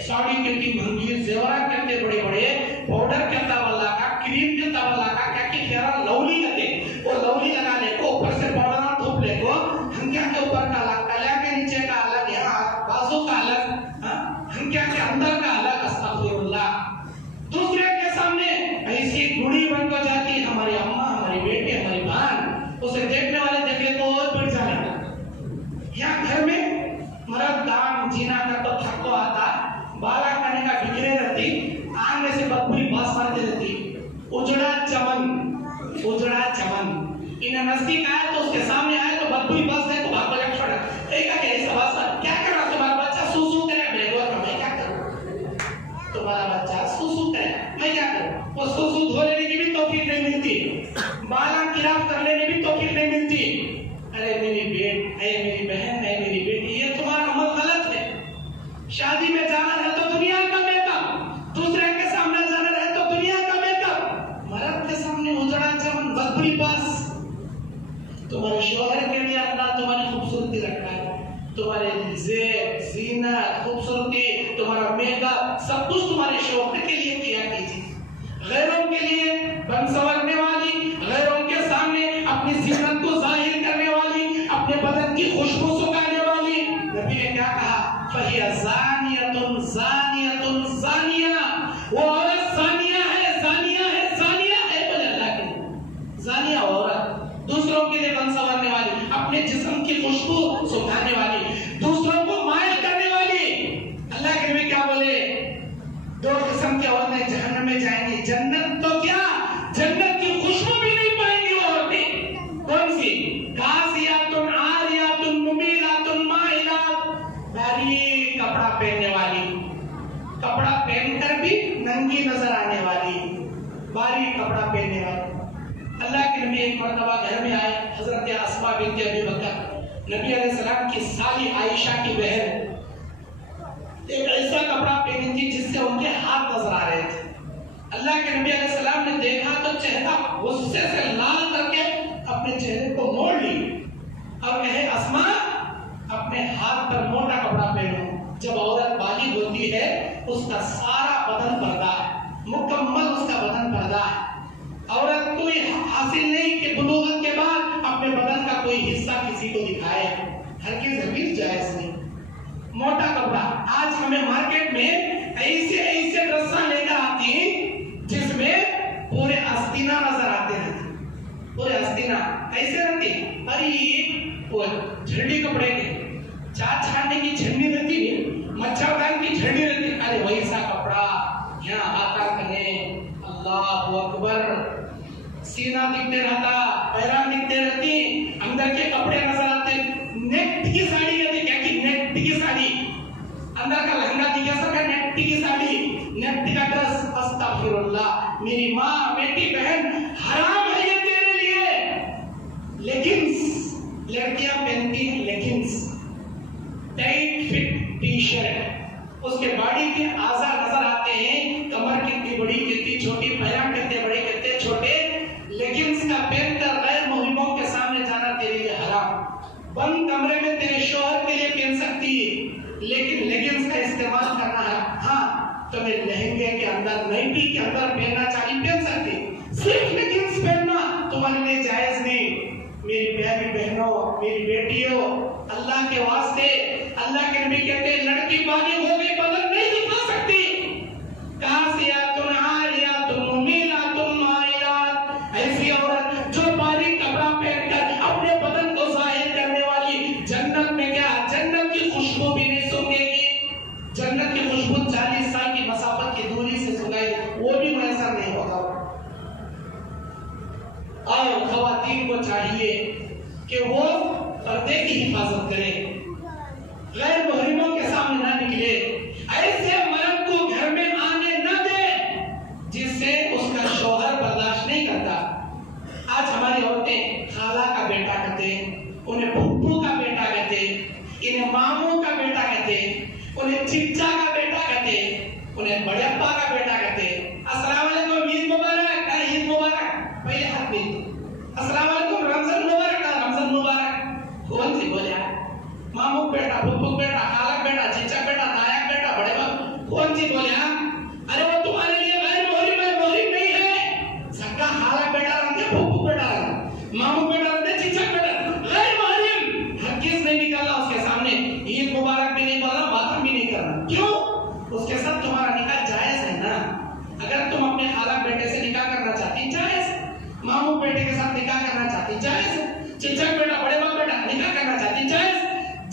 साड़ी कितनी महंगी, जेवरात कितने बड़े बड़े, पाउडर कितना वाला का, क्रीम कितना वाला का, क्या कि फेरा लवली लगे, वो लवली लगा ले को, ऊपर से पाउडर धूप ले को, हंकिया के ऊपर का अलग, कलिया के नीचे का अलग, यहाँ बाजू का अलग, हंकिया के अंदर का अलग। अस्तगफिरुल्लाह। दूसरे के सामने ऐसी गुड़ी बन को जाती, हमारी अम्मा, हमारी बेटी, हमारी बहन, उसे देखने वाले देखे तो और बढ़ जाने लगा। यहाँ घर में मर्द दाम जीना का तो थको आता, बाला करने का बिगड़े रहती, आंगने से बदबूई बास मारती रहती। उजड़ा चमन, उजड़ा चमन, इन्हें नजदीक आए तो उसके सामने आए तो बदबूई बास दे तो भाग जाकर छोड़ा। एक का ऐसा बात क्या कर रहा तुम्हारा बच्चा सूसू करे, मैं क्या करूं? तुम्हारा बच्चा सूसू करे, मैं क्या करूं? वो सूसू धो लेने की भी तौफीक नहीं मिलती, बाला किराफ कर लेने की तौफीक नहीं मिलती। अरे मेरी बेट है, मेरी बहन है, मेरी बेटी, ये तुम्हारा अमल गलत है। शादी में जाना है तो दुनिया का मेकअप, दूसरे के सामने जाना है तो दुनिया का मेकअप, मर्द के सामने उजड़ा चमन, बदबूई बास। तुम्हारे शौहर के लिए अल्लाह तुम्हारी खूबसूरती रखा है, तुम्हारे ज़ेब, ज़ीनत, खूबसूरती, तुम्हारा मेकअप, सब कुछ तुम्हारे शौहर के लिए किया कीजिए। गैरों के लिए बन संवरने वाली, गैरों के सामने अपनी ज़ीनत को जाहिर करने वाली, अपने बदन की खुशबू सुखाने वाली, नबी ने क्या कहा? फहिया ज़ानियतुन ज़ानियतुन ज़ानिया, वो औरत ज़ानिया है, ज़ानिया है, ज़ानिया है, बोले अल्लाह के ज़ानिया औरत, दूसरों के लिए बन संवरने वाली, अपने जिस्म की खुशबू सुखाने वाली, दूसरों को मायल करने वाली। अल्लाह के नबी क्या बोले? 2 किस्म की औरतें जहन्नम में जाएंगी, जन्नत तो क्या, जन्नत की खुशबू भी नहीं पाएंगी वो औरतें। कौन सी? कासियातुन आरियातुन मुमीलातुन माइलात, बारीक कपड़ा पहनने वाली, कपड़ा पहनकर भी नंगी नजर आने वाली, बारीक कपड़ा पहनने वाली। अल्लाह के नबी एक मर्तबा घर में आए, हजरत अस्मा बिन्त अबी बकर, नबी अलैहिस्सलाम की साली आयशा की बहन, एक ऐसा कपड़ा पहनी थी जिससे उनके हाथ नजर आ रहे थे। अल्लाह के नबी अलैहिस्सलाम ने देखा तो चेहरा गुस्से से लाल करके अपने चेहरे को मोड़ ली और कहे, अस्मा अपने हाथ पर मोटा कपड़ा पहनो। जब औरत बालिग होती होती है उसका सारा बदन पर्दा है, मुकम्मल उसका बदन पर्दा है। औरत को हासिल नहीं कि बुलूगत के बाद अपने बदन का कोई हिस्सा किसी को दिखाए, हरगिज़ जायज नहीं। मोटा कपड़ा, आज हमें मार्केट में ऐसे ऐसे ड्रेसां लेकर आती हैं जिसमें पूरे आस्तीना नजर आते हैं, पूरे आस्तीना ऐसे रहती। अरे वो झंडी कपड़े के चार छाड़ने की झंडी रहती है, मच्छरदान की झंडी रहती। अरे वैसा कपड़ा यहाँ आता कने, अल्लाह अकबर। सीना दिखते रहता, पैरान दिखते रहती, अंदर के कपड़े नजर आते। नेट की साड़ी कहते, क्या की नेट की साड़ी, अंदर का लहंगा दिखा सका, नेट की साड़ी, नेट का ड्रेस। अस्तगफिरुल्लाह, मेरी माँ, बेटी, बहन, हराम है ये तेरे लिए। लेगिंग्स लड़कियां पहनती हैं, leggings, tight fit T shirt, उसके बॉडी के आज़ा नजर आते हैं, कमर कितनी बड़ी कितनी छोटी, पैरान कितने बड़े कितने छोटे। लेगिंग्स का पहनकर गैर मुहरिमों के सामने जाना तेरे लिए हराम। बंद कमरे में तेरे शौहर के लिए पहन सकती है, लेकिन लेगिंग्स का इस्तेमाल करना है। हाँ, तुम्हें लहंगे के अंदर, नाइटी के अंदर पहनना चाहिए, पहन सकती। सिर्फ लेगिंग्स पहनना तुम्हारे लिए जायज नहीं। मेरी प्यारी बहनों, मेरी बेटियों, अल्लाह के वास्ते, अल्लाह के नबी कहते हैं लड़की बालिग हो गई, बदन नहीं दिखा सकती। कासियातुन आरियातुन मुमीलातुन माइलात, ऐसी औरत जो बारीक कपड़ा पहनकर अपने बदन को जाहिर करने वाली, जन्नत में क्या, जन्नत की खुशबू भी नहीं सूंघेगी। जन्नत की खुशबू 40 साल की मसाफत की दूरी से सुनाई, वो भी मैसर नहीं होगा। और खवातीन को चाहिए कि वो पर्दे की हिफाजत करे, गैर मुहरिमों के सामने ना निकले, ऐसे मर्द को घर में आने न दे जिससे उसका शौहर बर्दाश्त नहीं करता। आज हमारी औरतें खाला का बेटा कहते, उन्हें फुप्पू का बेटा कहते, इन्हें मामू का बेटा कहते, उन्हें चिच्चा का बेटा कहते, उन्हें बड़प्पा का बेटा कहते। अस्सलाम वालेकुम, ईद मुबारक, ईद मुबारक, पहले हाथ में अस्सलाम वालेकुम, रमजान मुबारक, रमजान मुबारक। कौन सी बोले? मामू बेटा, फुप्पू बेटा, खाला बेटा, चीचा बेटा, ताया बेटा, बड़े बाप, कौन सी बोले? अरे वो तुम्हारे लिए गैर मुहरिम है, मुहरिम नहीं है। सबका खाला बेटा रहते, फुप्पू बेटा रहते, मामू बेटा रहते, चीचा बेटा, गैर मुहरिम। हकीस नहीं निकलना उसके सामने, ईद मुबारक भी नहीं बोलना, बात भी नहीं करना। क्यों? उसके साथ तुम्हारा निकाह जायज है ना। अगर तुम अपने खाला बेटे से निकाह करना चाहती, जायज। मामू बेटे के साथ निकाह करना चाहती, जायज। चीचा बेटा, बड़े बाप बेटा निकाह करना चाहती, जायज।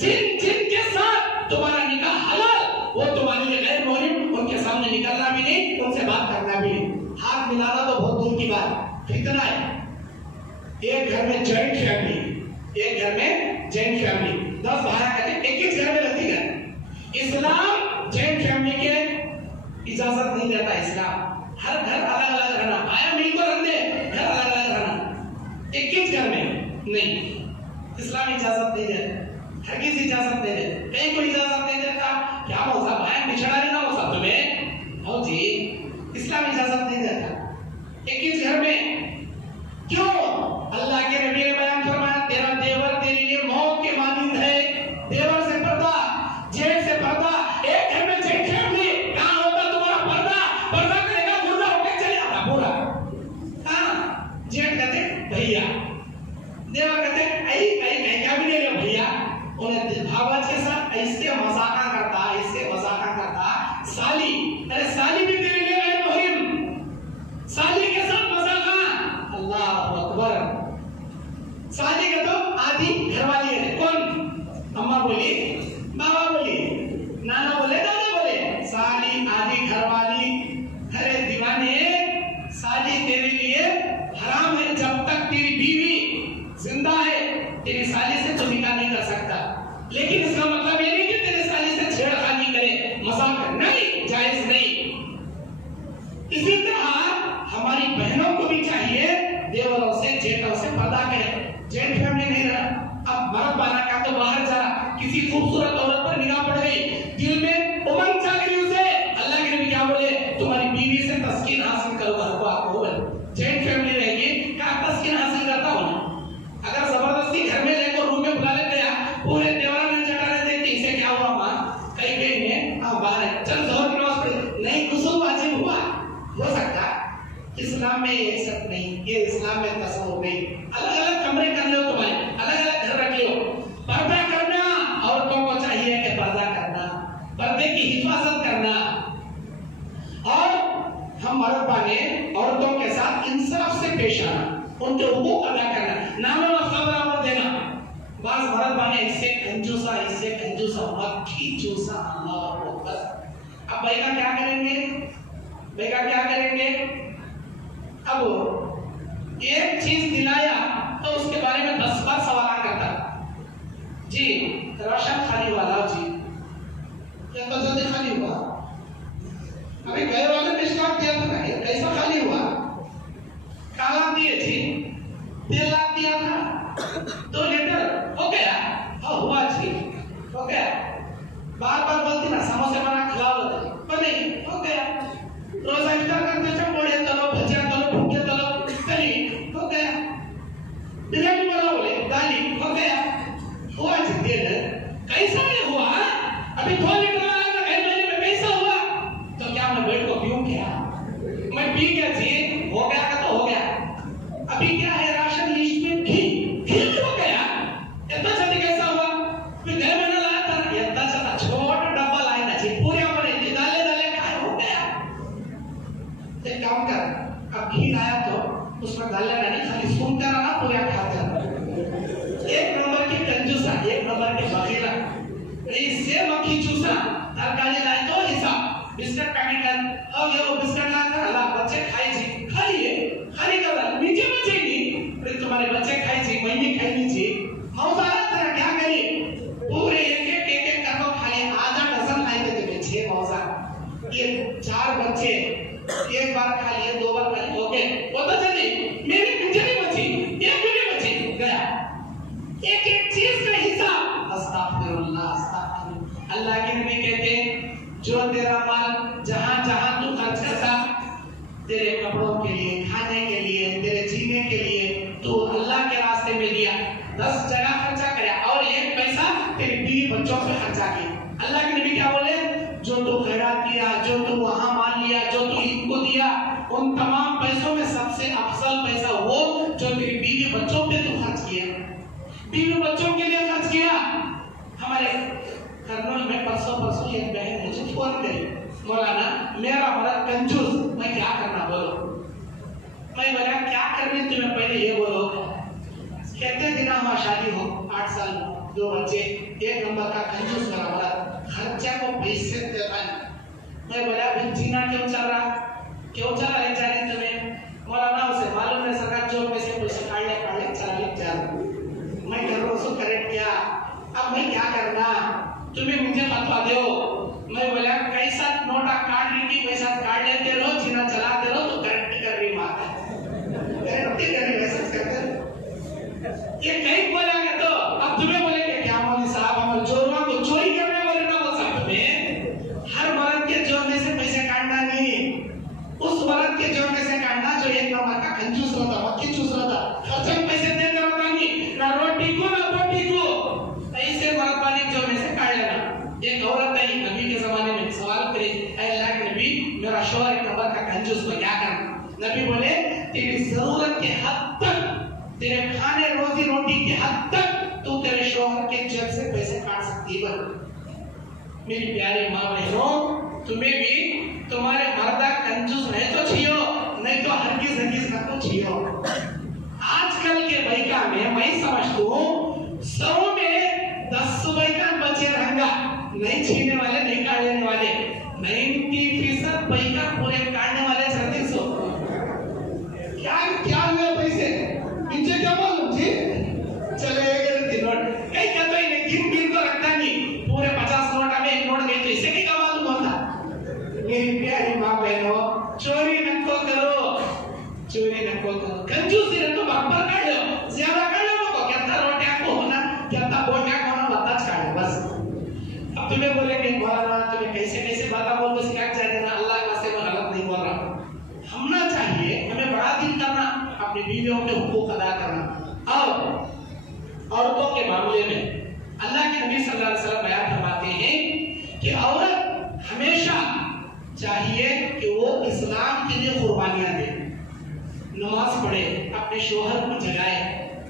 जिन जिन के साथ तुम्हारा निकाह हलाल, वो तुम्हारे लिए गैर मुहरिम, उनके सामने निकलना भी नहीं, उनसे बात करना भी नहीं। हाथ मिलाना तो बहुत दूर की बात, कितना है। एक घर में जॉइंट फैमिली, एक घर में जॉइंट फैमिली, 10 भाई कहते, एक ही घर में रहती है। इस्लाम जॉइंट फैमिली के इजाजत नहीं देता। इस्लाम हर घर अलग अलग रहना, आया मिलकर रहते, घर अलग अलग रहना, एक ही घर में नहीं, इस्लाम इजाजत नहीं देता, हरगिज़ इजाजत नहीं देता। कहीं को इजाजत नहीं देता। क्या मौसा भाई बिछड़ा लेना मौसा तुम्हें, हो जी, इस्लाम इजाजत नहीं देता एक ही घर में। क्यों? अल्लाह के नबी ने बयान फरमाया, तेरा देवर तेरे लिए मौत के मानिंद है। देवर से पर्दा, जेठ से पर्दा। एक घर में जेठ फैमिली, कहाँ होता तुम्हारा पर्दा? पर्दा करेगा, मुर्दा होकर चले आता पूरा। हाँ, जेठ कहते भैया, देवर कहते आई क्या भी नहीं रहे भैया। उन्हें भावज के साथ ऐसे मजाका करता, ऐसे मजाका करता। साली, अरे साली भी तेरे लिए गैर मुहरिम, साली के साथ मजाका। अल्लाह अकबर। साली का तो आधी घरवाली है। कौन? अम्मा बोली, बाबा बोली, नाना बोले, दादा बोले, साली आधी घरवाली। अरे दीवाने, साली तेरे लिए हराम है जब तक तेरी बीवी जिंदा है। तेरी साली से तो निकाह नहीं कर सकता, लेकिन इसका मतलब ये नहीं कि तेरे साली से छेड़खानी करे, मजाक नहीं, जायज नहीं। इसी तरह हमारी बहनों को भी चाहिए देवरों से, जेठों से पर्दा करे। जेठ फैमिली नहीं रहा, अब मर्द बना का तो बाहर जा रहा, किसी खूबसूरत औरत पर निगाह पड़ गई, दिल में उमंग जाग गई उसे। अल्लाह के नबी क्या बोले? तुम्हारी बीवी से तस्कीन हासिल करो, घर को आपको। जेठ फैमिली रहेगी, क्या तस्कीन हासिल करता हो ना। अगर जबरदस्ती घर में लेकर रूम में बुला लेते हैं, पूरे देवरा में चटा रहे थे, इसे क्या हुआ माँ? कहीं गई में, हाँ बाहर चल जोहर की नमाज पढ़ी, नहीं गुस्ल वाजिब हुआ, हो सकता। इस्लाम में ये सब नहीं, ये इस्लाम में तस्वुर नहीं। अलग अलग कमरे कर लो, तुम्हारे अलग अलग घर रख लो। पर्दा करना, औरतों को चाहिए कि पर्दा करना, पर्दे की हिफाजत करना, और हम मर्द बने औरतों के साथ इंसाफ से पेश आना, उनके हुकूक अदा करना, नाम बराबर देना। बाज मर्द बने इससे कंजूसा, मक्खी चूसा, अल्लाह अकबर। अब भाई का क्या करेंगे, भाई का क्या करेंगे? अब एक चीज दिलाया तो उसके बारे में 10 बार सवाल करता। जी राशन खाली हुआ, लाओ जी, क्या जल्दी खाली हुआ? अभी गए वाले ने स्टॉक दिया था ना, ये कैसा खाली हुआ? कहाँ दिए जी? 3 लाख दिया था, 2 लीटर हो गया। हाँ हुआ जी, हो गया। बार बार बोलती ना समोसे बना खिलाओ, पर नहीं, हो गया। रोजा इफ्तार करते थे, पोड़े तलो, भजिया तलो, भुक्के तलो, कली, हो गया। बिरयानी बनाओ, बोले दाली, हो गया। हुआ जी, दे दे। कैसा नहीं हुआ? अभी 2 लीटर आया, 1 महीने में कैसा हुआ? तो क्या मैं बेड को पीऊं क्या? मैं पी गया जी, हो गया का तो हो गया। अभी क्या है राशन लिस्ट में घी हो गया, इतना जल्दी कैसा हुआ? फिर गए महीना लाया था, इतना सा छोटा डब्बा लाया ना जी, पूरे अपने डाले खाए, हो गया। एक काम कर, अब घी लाया तो उसमें डालना नहीं, खाली सुनते रहना, पूरे खाते रहना। 1 नंबर की कंजूसा, 1 नंबर की बखीला। इससे मक्खी चूसा, तरकारी लाए तो हिसाब, बिस्किट पैकेट कर, और ये वो बिस्किट ला कर अल्लाह बच्चे खाई जी, खाइए, खाली कर नीचे बचेगी, फिर तुम्हारे बच्चे खाई जी, मम्मी खाई जी, मौसा तेरा क्या करिए? पूरे एक करो खाली, आधा डजन लाए थे 6 मौसा, ये 4 बच्चे एक बार खा लिए, 2 बार खा लिए, ओके, वो तो चली, मेरी नीचे नहीं बची, एक भी नहीं बची, गया। एक चीज का हिसाब, अस्तगफिरुल्लाह। अल्लाह के नबी कहते हैं, जो तेरा माल जहां जहां तू खर्च करता, तेरे कपड़ों के लिए, खाने के लिए, तेरे जीने के लिए, तू अल्लाह के रास्ते में दिया, 10 जगह खर्चा किया, और 1 पैसा तेरे बीवी बच्चों पे खर्चा किया। अल्लाह के नबी क्या बोले? जो तू खैरात किया, जो तू वहां मान लिया, जो तू इनको दिया, उन तमाम पैसों में सबसे अफजल पैसा वो जो तेरी बीवी बच्चों पे तू खर्च किया, बीवी बच्चों के लिए खर्च किया। हमारे कर्नूल में परसों एक बहन मुझे फोन करी, मौलाना मेरा बड़ा कंजूस, मैं क्या करना बोलो? मैं बोला क्या करने तुम्हें, पहले ये बोलो। कहते दिन हमारा शादी हो, 8 साल, 2 बच्चे, 1 नंबर का कंजूस मेरा बड़ा, खर्चा को पैसे देता है। मैं बोला अभी जीना क्यों चल रहा है जाने तुम्हें? मौलाना उसे मालूम है सरकार जो पैसे काढ़े चला, मैं घर को करेक्ट किया, अब मैं क्या करना, तुम्हें मुझे बता दो। मैं बोला कैसा नोटा काट रही थी, पैसा काट लेते रहो, जीना चलाते रहो, तो करेक्ट कर रही बात है, करेक्ट कर रही। ये कहीं बोलेंगे तो अब तुम्हें बोलेंगे क्या मौलवी साहब, हम चोरों को चोरी करने वाले ना बोल सकते। तुम्हें हर मर्द के जोड़ने से पैसे काटना नहीं, उस मर्द के जोड़ने से काटना जो 1 नंबर का कंजूस होता, मक्खी चूस रहा था, खर्चा पैसे देते रहता नहीं, ना रोटी को ना बोटी को, ऐसे मर्द वाली जोड़ने से काट लेना। एक औरत आई नबी के जमाने में, सवाल करे अल्लाह के नबी मेरा शौहर 1 नंबर का कंजूस, मैं क्या करूं? नबी बोले तेरी जरूरत के हद तक, तेरे खाने रोजी रोटी के हद तक तू तेरे शौहर के जेब से पैसे काट सकती है। मेरी प्यारी माँ बहनों, तुम्हें भी तुम्हारे मर्दा कंजूस रहे तो छियो, नहीं तो हरगिज न तो छियो। आजकल के बैका में मैं समझता हूँ 100 में 10 बैका बचे रहेगा, नहीं छीने वाले, नहीं काटने वाले, 90% बैका पूरे काटने वाले 3600। क्या हुए पैसे नीचे क्या मालूम जी, चले गए नोट, कहीं कहता ही नहीं, गिन तो रखता नहीं, पूरे 50 नोट में 1 नोट गए तो इससे क्या मालूम होता? मेरी प्यारी माँ बहनों, चोरी नको करो, कंजूसी नको, बराबर काट लो, ज्यादा काट लो, तो कितना रोटियां को होना, कितना बोटियां को होना, बताच काट बस। अब तुम्हें बोलेंगे मौलाना तुम्हें कैसे बातें बोलते सिखा चाहिए ना, अल्लाह के वास्ते मैं गलत नहीं बोल रहा। हमना चाहिए, हमें बड़ा दिल करना, अपनी बीवियों के हुकूक अदा करना। और औरतों के मामले में अल्लाह के नबी सल्लल्लाहु अलैहि वसल्लम बयान फरमाते हैं कि औरत हमेशा चाहिए कि वो इस्लाम के लिए कुर्बानियां दे, नमाज पढ़े, अपने शोहर को जगाए।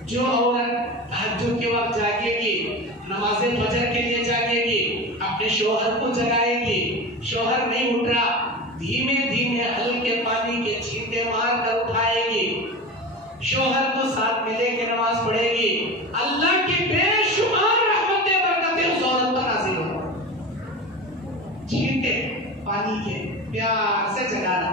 जो औरत तहज्जुद के वक्त जागेगी, नमाज़े फजर के लिए जागेगी, अपने शोहर को जगाएगी, शोहर नहीं उठ रहा, धीमे धीमे हल्के पानी के छींटे मार कर उठाएगी, शोहर को साथ में लेके नमाज पढ़ेगी, अल्लाह की बेशुमार रहमतें बरकतें उस औरत पर नाज़िल होंगी। छींटे पानी के प्यार से जगाना।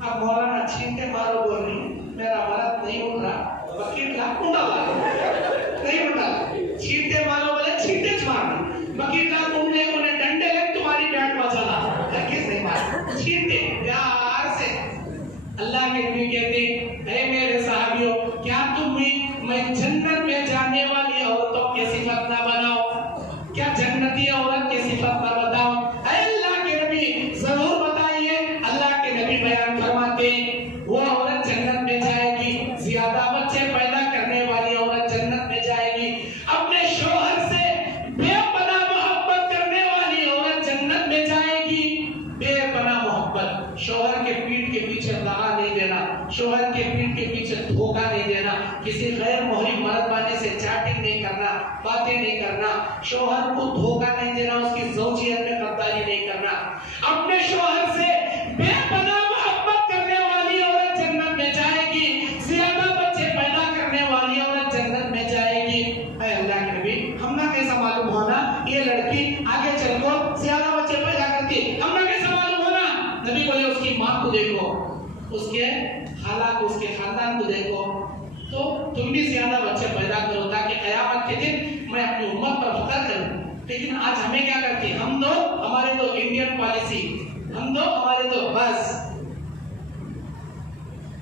अब मौलाना छींटे मारो बोल रही, मेरा मर्द नहीं उठ रहा, बकीर का कुंडा नहीं उठा, छींटे मारो बोले छींटे मारना, बकीर का कुंडे उन्हें डंडे ले तुम्हारी डांट बचाना, किस नहीं मार, छींटे प्यार से। अल्लाह के नबी कहते हैं, मेरे साहबियों, क्या तुम भी मैं जन्नत में जाने वाली औरतों की सिफत ना बनाओ, क्या जन्नती औरत की सिफत ना बताओ? अल्लाह के नबी जरूर बताइए। अल्लाह के नबी बयान फरमाते वो औरत जन्नत में जाएगी, ज्यादा बच्चे पैदा करने वाली औरत जन्नत में जाएगी, अपने शोहर से बेपनाह मोहब्बत करने वाली औरत जन्नत में जाएगी। बेपनाह मोहब्बत, शोहर के पीठ के पीछे दगा नहीं देना, शोहर के पीठ के पीछे धोखा नहीं देना, किसी गैर मोहरी मर्द वाले से चैटिंग नहीं करना, बातें नहीं करना, शोहर को धोखा नहीं देना, उसकी ज़ौजियत में गद्दारी नहीं करना, अपने शोहर से बेपनाह मोहब्बत करने वाली औरत जन्नत में जाएगी, ज्यादा बच्चे पैदा करने वाली औरत जन्नत में जाएगी। अल्लाह के नबी, हमने कैसा मालूम होना ये लड़की आगे चलकर ज्यादा बच्चे पैदा करती, हमने कैसा मालूम होना? नबी बोले उसकी माँ को देखो, उसके हालात, उसके खानदान को देखो, तो तुम भी ज्यादा बच्चे पैदा करो ताकि क़यामत के दिन मैं अपनी उम्मत पर फख्र करूं। लेकिन आज हमें क्या करते हैं, हम दो, हमारे तो इंडियन पॉलिसी, हम दो, हमारे तो बस।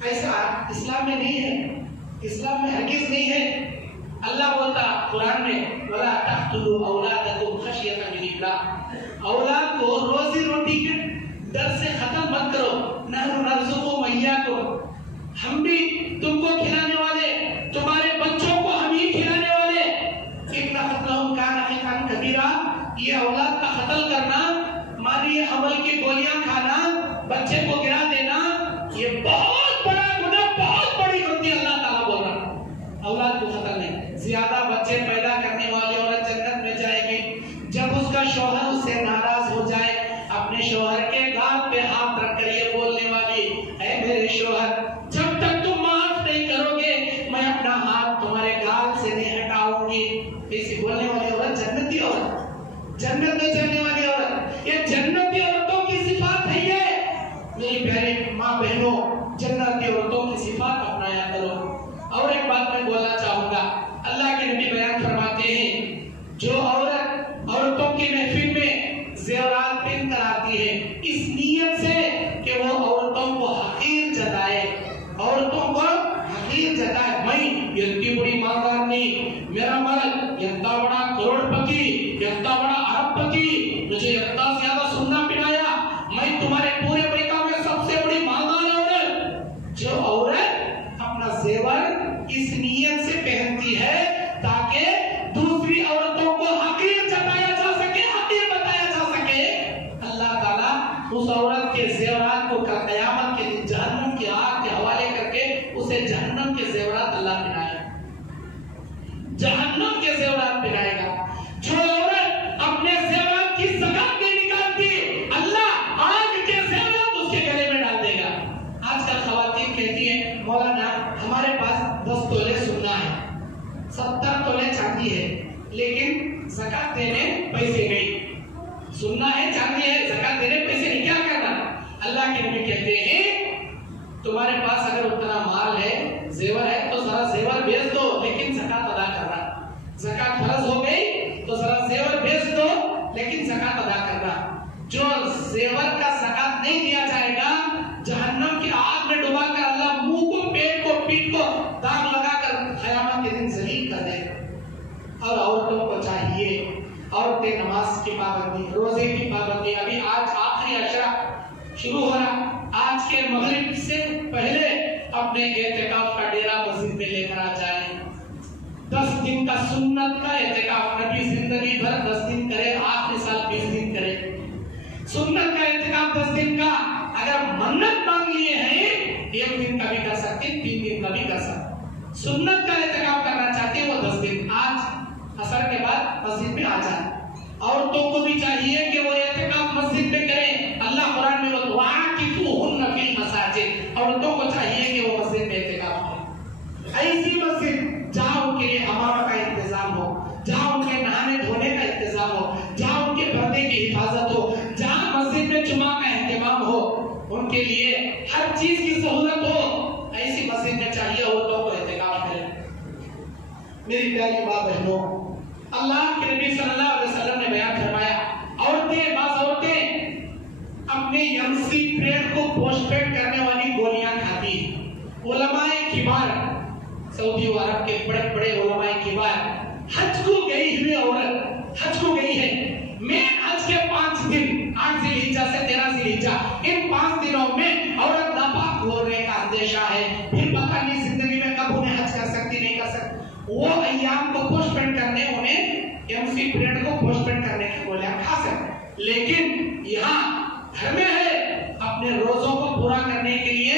ऐसा इस्लाम में नहीं है, इस्लाम में हरगिज़ नहीं है। अल्लाह बोलता कुरान में, वला तक़्तुलू औलादकुम खश्यत इमलाक़, औलाद को रोजी रोटी के डर से खत्म मत करो। नहनु नर्ज़ुकुकुम वइय्याकुम, हम भी तुमको खिलाने वाले, तुम्हारे बच्चों को हम ही खिलाने वाले। इन्ना क़त्लहुम काना हिक़्क़न कबीरा, ये औलाद का कत्ल करना, मानिए अमल की गोलियां खाना, बच्चे को गिरा देना, ये बहुत बड़ा गुनाह, बहुत बड़ी गलती अल्लाह ताला बोल रहा। औलाद को कत्ल नहीं, ज्यादा बच्चे पैदा करने वाली औरत जन्नत में जाएगी। जब उसका शौहर उससे नाराज हो जाए, अपने शौहर के गाल पे हाथ रखकर ये बोलने वाली, ऐ मेरे शौहर, जब तक तुम माफ नहीं करोगे मैं अपना हाथ तुम्हारे गाल से नहीं हटाऊंगी। ऐसी बोलने वाली औरत जन्नती औरत, जन्नत में जाने वाली औरत, ये जन्नती औरतों की सिफात है। ये मेरी प्यारी माँ बहनों, जन्नती औरतों की सिफात अपनाया करो। और एक बात मैं बोलना चाहूंगा, अल्लाह के नबी बयान फरमाते हैं, जो औरत औरतों की महफिल में ज़ेवरात पहन कर आती है इस नीयत से कि वो औरतों को हकीर जताए, औरतों को हकीर जताए, मैं इतनी बड़ी मालदार नहीं, मेरा मर्द इतना बड़ा करोड़पति, इतना बड़ा अरबपति, मुझे इतना ज्यादा सोना पिलाया, मैं तुम्हारे पूरे अमेरिका में सबसे बड़ी मालदार औरत। जो औरत अपना जेवर इस नीयत से पहनती है ताकि दूसरी औरतों को हकीर जताया जा सके, हकीर बताया जा सके, अल्लाह ताला उस औरत के जेवरात को क़यामत के दिन जहन्नम की आग के हवाले करके उसे जहन्नम के जेवरात अल्लाह पहनाएगा, जहन्नम के जेवरात पहनाएगा। जो औरत अपने जेवरात की ज़कात नहीं निकालती, अल्लाह आग के जेवरात उसके गले में डाल देगा। आजकल ख़वातीन कहती हैं, मौलाना हमारे पास 10 तोले सोना है, 70 तोले चांदी है, लेकिन ज़कात देने पैसे नहीं। सुनना है, चांदी है, ज़कात देने पैसे नहीं, क्या करना? अल्लाह के नबी कहते हैं, तुम्हारे पास अगर उतना माल है, जेवर है, तो जरा जेवर बेच दो, लेकिन ज़कात अदा करना। ज़कात फर्ज हो गई तो जरा जेवर बेच दो, लेकिन ज़कात अदा करना। जो जेवर का ज़कात नहीं दिया जाएगा, जहन्नम की आग में डुबाकर अल्लाह मुंह को, पेट को, पीठ को दाग लगाकर क़यामत के दिन जलील कर देगा। और औरतों को चाहिए, औरतें नमाज की पाबंदी, रोजे की पाबंदी, अभी आज आखिरी अशरा शुरू हो रहा, आज के मगरिब से पहले अपने एतिकाफ का डेरा मस्जिद में लेकर आ जाए। 10 दिन का सुन्नत का एतिकाफ, नबी जिंदगी भर 10 दिन करे, आखिरी साल 20 दिन करे। सुन्नत का एतिकाफ एतकाफ 10 दिन का अगर मन्नत मांग लिए हैं 1 दिन का भी कर सकते, 3 दिन का भी कर सकते। सुन्नत का एतकाफ करना चाहते हैं वो 10 दिन, आज असर के बाद मस्जिद में आ जाए। औरतों को भी चाहिए कि वो एतकाफ मस्जिद में करें। अल्लाह कुरान में बोलता है कि तुहुन्ना फिल मसाजिद, औरतों को चाहिए कि वो मस्जिद में एतकाफ करें। ऐसी मस्जिद जहां उनके लिए हमारा का इंतजाम हो, जहां उनके नहाने धोने का इंतजाम हो, जहां उनके पर्दे की हिफाजत हो, जहां मस्जिद में जुमा का एहतमाम हो, उनके लिए हर चीज की सहूलत हो, ऐसी मस्जिद में चाहिए औरतों को एहतिकाफ करें। मेरी प्यारी माँ बहनों, अल्लाह के नबी सल्लल्लाहु अलैहि वसल्लम ने बयान फरमाया, बाज़ औरतें अपने यमसी पेड़ को पोस्टपेड करने वाली गोलियां खाती हैं। उलमाए किबार, सऊदी अरब के बड़े बड़े उलमाए किबार, हज को गई हुई औरत, हज को गई है, मैं हज के 5 दिन 8 ज़िलहिज्जा से 13 ज़िलहिज्जा, इन 5 दिनों में औरत नापाक होने का अंदेशा है, फिर पता नहीं जिंदगी में कब उन्हें हज कर सकती नहीं कर सकती, वो अय्याम को पोस्टपोन करने, उन्हें एमसी पीरियड को पोस्टपोन करने की गोलियां खा सकते। लेकिन यहाँ घर में है, अपने रोजों को पूरा करने के लिए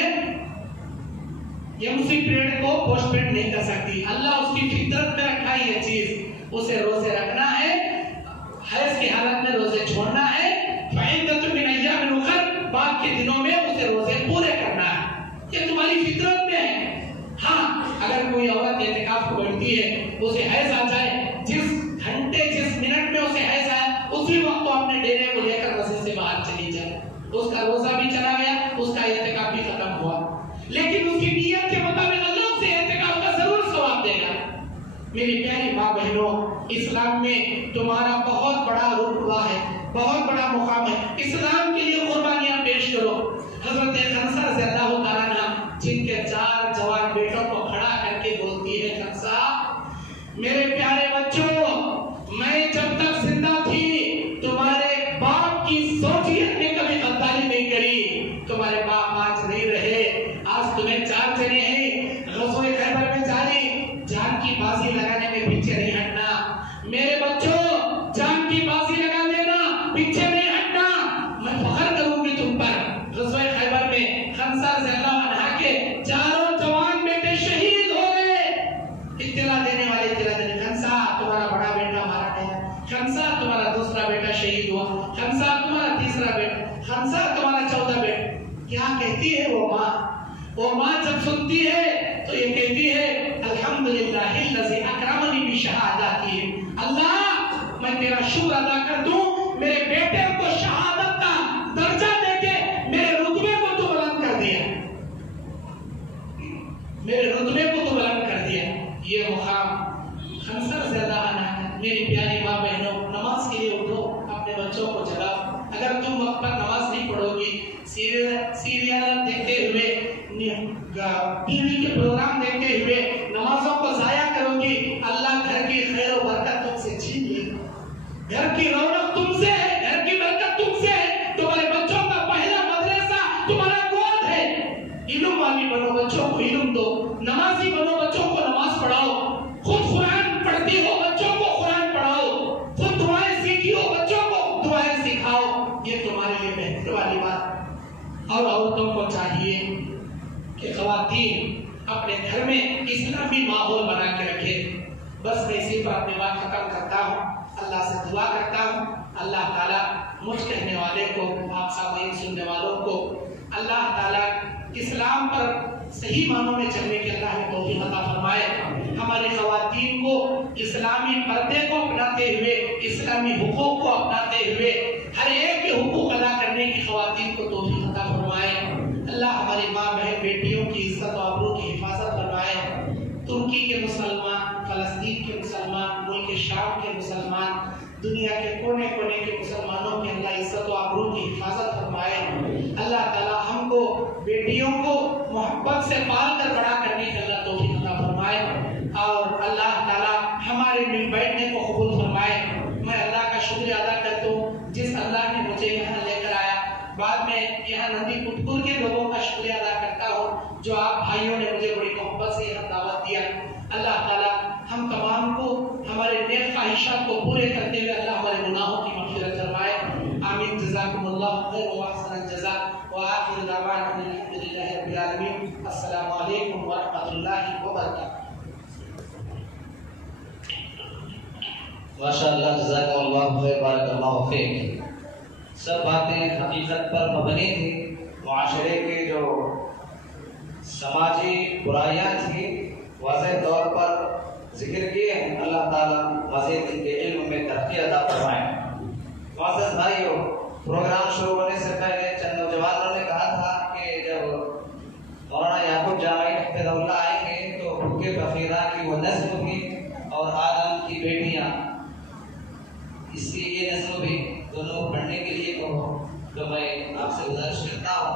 एमसी पीरियड को पोस्टपोन नहीं कर सकती। अल्लाह उसकी फितरत में रखा है ये चीज, उसे रोजे रखना है, हैज की हालत में रोजे छोड़ना है, फ़इद्दतुम मिन अय्यामिन उखर, बाद के दिनों में उसे रोजे पूरे करना है, ये तुम्हारी फितरत में है। हाँ, अगर कोई औरत एतिकाफ को बैठती है, उसे हैज आ जाए, जिस घंटे जिस मिनट में उसे हैज आए, उसी वक्त तो अपने डेरे को लेकर मस्जिद से बाहर चली जाए, उसका रोजा भी चला गया, उसका एतिकाफ भी खत्म हुआ। लेकिन उसकी नियत के मुताबिक अल्लाह उसे एतिकाफ का जरूर सवाब देगा। मेरी प्यारी माँ बहनों, इस्लाम में तुम्हारा बहुत बड़ा रुतबा है, बहुत बड़ा मुकाम है। इस्लाम के लिए कुर्बानियां पेश करो। हजरत खंसा रज़ियल्लाहु ताला अन्हा, जिनके 4 जवान बेटों को खड़ा करके बोलती है, खंसा मेरे प्यारे बच्चों, मैं जब तक जिंदा थी तुम्हारे बाप की सोचियत ने कभी गद्दारी नहीं करी, तुम्हारे बाप आज नहीं रहे, आज तुम्हें 4 जने हैं, ग़ज़वे खैबर में जान की बाजी लगाने में पीछे नहीं हटना। मेरे बच्चों, जान की बाजी लगा देना, पीछे नहीं हटना, मैं फख्र करूंगी तुम पर। ग़ज़वे खैबर में खंसा रज़ियल्लाहु अन्हा के 4 जवान बेटे शहीद हो गए। इत्तला देने वाले इत्तला देने, खंसा तुम्हारा बड़ा बेटा मारा गया, खंसा तुम्हारा दूसरा बेटा शहीद हुआ, खंसा तुम्हारा तीसरा बेटा, खंसा तुम्हारा 14 बेटा। क्या कहती है वो माँ? वो माँ जब सुनती है तो ये कहती है, अल्हम्दुलिल्लाहिल्लज़ी अकरमनी बिशहादती, अल्लाह मैं तेरा शुक्र अदा कर दूं, मेरे बेटे को शहादत का दर्जा देके मेरे रुतबे को तो बुलंद कर दिया, मेरे रुतबे को तो बुलंद कर दिया। ये मुकाम खंसा रज़ियल्लाहु अन्हा। मेरी प्यारी माँ बहनों, नमाज के लिए उठो, अपने बच्चों को जगाओ। अगर तुम वक्त पर नमाज नहीं पढ़ोगी, सीरियल देखते हुए, टीवी के प्रोग्राम देखते हुए नमाजों को जाया करोगी, अल्लाह घर की खैर और बरकत तुमसे छीन लेगा। घर की रौनक तुमसे है, घर की बरकत तुमसे है। तुम्हारे बच्चों का पहला मदरसा तुम्हारा गोद है। इल्म वाली बनो, बच्चों को इल्म दो, नमाजी बनो, बच्चों को नमाज पढ़ाओ, खुद कुरान पढ़ती हो, बच्चों को कुरान पढ़ाओ, खुद दुआएं सीखी हो, बच्चों को दुआएं सिखाओ। ये तुम्हारे लिए बेहतर वाली बात। और औरतों को चाहिए कि ख़वातीन अपने घर में इस्लामी माहौल बना के रखे। बस मैं इसी पर अपनी बात खत्म करता हूँ। अल्लाह से दुआ करता हूँ, अल्लाह ताला मुझ कहने वाले को, आप सामईन सुनने वालों को, अल्लाह ताला इस्लाम पर सही मानों में चलने के अल्लाह ने तौफीक अता फरमाए। हमारी ख़वातीन को इस्लामी पर्दे को अपनाते हुए, इस्लामी हुकूक को अपनाते हुए, हर एक के हुकूक अदा करने की ख़वातीन को तौफीक अता फरमाए। अल्लाह हमारी माँ बहन बेटियों की इज्जत और आबरू की हिफाजत फरमाए। तुर्की के मुसलमान, फ़लस्तीन के मुसलमान, मुल्क शाम के मुसलमान, दुनिया के कोने कोने के मुसलमानों की अल्लाह इज्जत और आबरू की हिफाजत फरमाए। अल्लाह ताला हमको बेटियों को मोहब्बत से पाल कर बड़ा करने की अल्लाह तौफीक अता फरमाए, और अल्लाह ताला हमारे मिल बैठने को कबूल फरमाए। मैं अल्लाह का शुक्रिया अदा करता हूँ जिस अल्लाह ने मुझे यहाँ लेकर आया। बाद में यहाँ नदी कुटकुर के लोगों का शुक्रिया अदा करता हूँ जो आप भाइयों ने मुझे बड़ी मोहब्बत से यहाँ दावत दिया। अल्लाह ताला हम तमाम को हमारे नेक ख्वाहिशात को पूरे करते हुए अल्लाह हमारे गुनाहों की मग़फ़िरत फरमाए। आमीन। जज़ाकुमुल्लाह खैर व अहसन। अहसन जज़ा व आखिर दावाना अल्हम्दुलिल्लाहि रब्बिल आलमीन। अस्सलामु अलैकुम व रहमतुल्लाहि व बरकातुहू। माशाअल्लाह, जज़ाकल्लाहु खैर, बारकल्लाहु फीक। सब बातें हकीकत पर मबनी थी। मुआशरे के जो समाजी बुराइयाँ थी वाज़ेह तौर पर जिक्र किए हैं। अल्लाह ताला मज़ीद इनके इल्म में तरक्की अता फरमाए। मुअज़्ज़ज़ भाइयों, प्रोग्राम शुरू होने से पहले चंद नौजवानों ने कहा था कि जब मौलाना याकूब जामाई हफ़िज़हुल्लाह आएंगे तो भूखे फ़क़ीरा की वो नस्ल होगी और आदम की बेटियाँ, इसलिए ये नस्ल भी दोनों पढ़ने के लिए कहो। तो मैं आपसे गुजारिश करता हूँ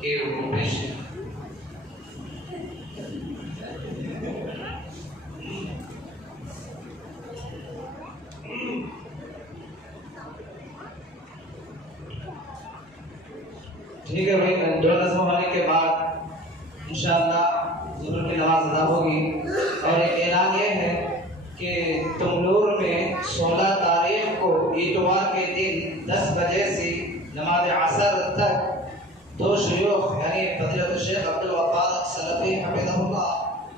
कि वो पेश ठीक है भाई। दो नज़्म होने के बाद इंशाअल्लाह ज़ुहर की नमाज अदा होगी। और एक ऐलान ये है कि तुमलूर में 16 तारीख को इतवार के दिन 10 बजे से नमाज असर तक दो शयूख यानी फज़ीलत शेख अब्दुल वफ़ार सलफ़ी हफ़िज़हुल्लाह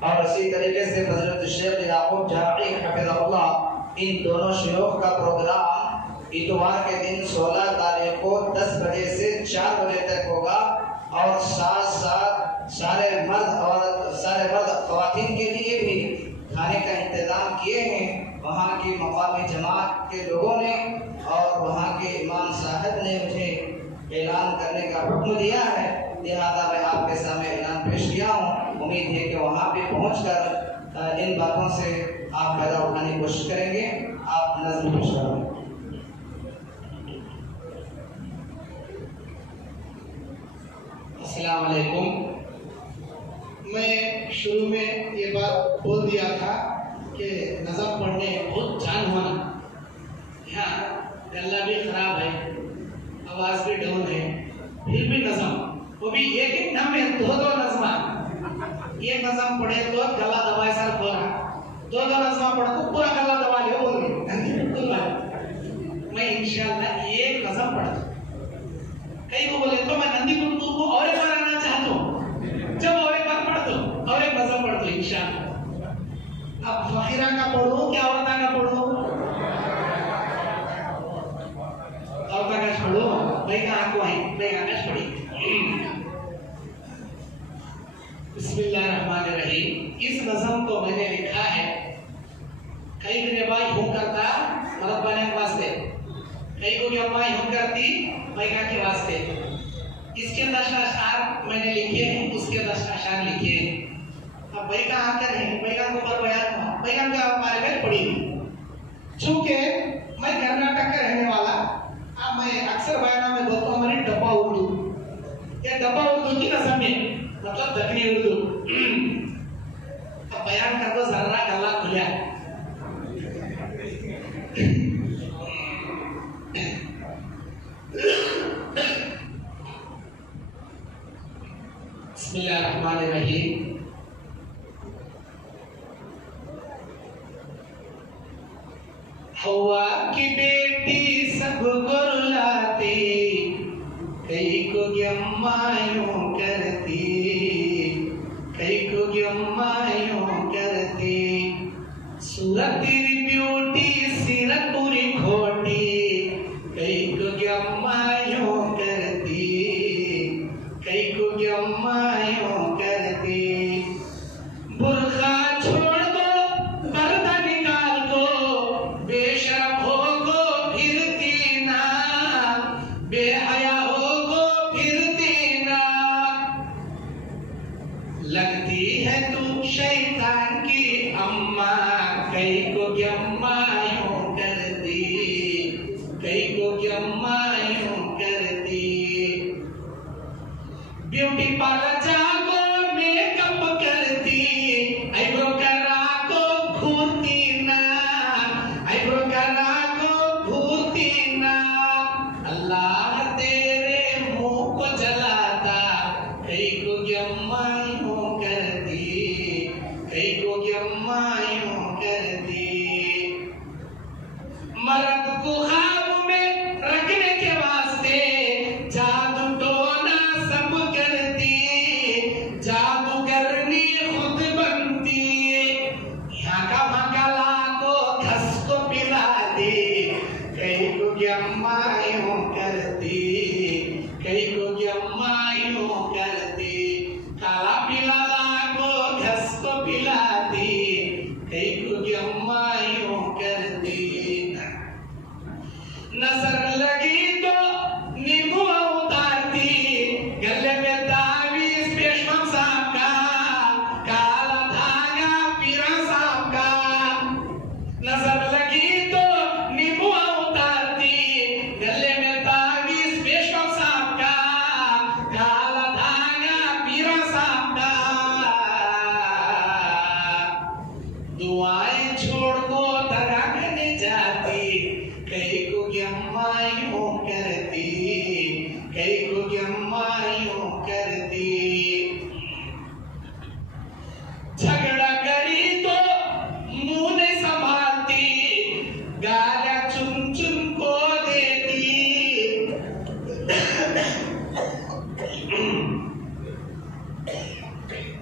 और इसी तरीके से फज़ीलत शेख याकूब जामी हफ़िज़हुल्लाह, इन दोनों शयूख का प्रोग्राम इतवार के दिन 16 तारीख को 10 बजे से 4 बजे तक होगा। और साथ साथ सारे मर्द ख़वातीन के लिए भी खाने का इंतज़ाम किए हैं वहाँ की मक़ामी जमात के लोगों ने, और वहाँ के इमाम साहब ने मुझे ऐलान करने का हुक्म दिया है, लिहाजा मैं आपके सामने ऐलान पेश किया हूँ। उम्मीद है कि वहाँ पे पहुँचकर इन बातों से आप फ़ायदा उठाने की कोशिश करेंगे। आप नज़्म पेश करें। अस्सलाम वालेकुम। मैं शुरू में ये बात बोल दिया था कि नज़म पढ़ने बहुत जान होना। यहाँ गला भी खराब है, आवाज़ भी डाउन है, फिर भी नज़म, वो भी एक नाम में दो नज़मा। एक नज़म पढ़े तो गला दबाए सर खोला, दो नज़मा पढ़ तो पूरा गला दबा ले बोल मैं इंशाअल्लाह एक नज़म पढ़। कई को बोले तो मैं नंदी कुंटू को और एक बार आना चाहता हूँ, जब और एक बार पढ़ दो और एक नज़म पढ़ दो इंशाअल्लाह। अब फ़कीरा का पढ़ो क्या औरता का पढ़ो? औरता का पढ़ो। भाई कहाँ को है? भाई कहाँ पढ़ी? बिस्मिल्लाहिर्रहमानिर्रहीम। इस नज़म को मैंने लिखा है कई दिन भाई हूँ करता मदद बने वास्ते, कई को क्या भाई हूँ करती बैगा के वास्ते। इसके 10 अशार मैंने लिखे हैं, उसके 10 अशार लिखे हैं। अब बैगा आकर है, बैगा को ऊपर बयान हुआ, बैगा का हमारे में पड़ी। चूंकि मैं कर्नाटक का रहने वाला, अब मैं अक्सर बयाना में बोलता हूँ हमारी डब्बा उर्दू। ये डब्बा उर्दू की नज़म है, मतलब दक्षिणी उर्दू। अब बयान कर दो जरा गला खुला। बिस्मिल्लाहिर्रहमानिर्रहीम। हवा की बेटी सबको रुलाती, कई को गम्मायों करती, कई को गम्मायों करती। सूरत तेरी ब्यूटी सीरत पूरी खोटी, कई को गम्मायों करती, कई को गम्मायों करती। बुर्खा छोड़ दो पर्दा निकाल दो, बेशर्म हो गो फिरती ना, बेहया हो गो फिरती ना। लगती है तू शैतान की अम्मा, कई को गम्मायों करती, कई को गम्मायों करती। ब्यूटी पार्लर जाको मेकअप करती, आईब्रो करा को घूरती ना, आईब्रो करा को घूरती ना। अल्लाह तेरे मुंह को जलाता, कई को गम्मायों करती, कई को गम्मायों करती। मर्द को ख्वाब में रखने के वास्ते जादू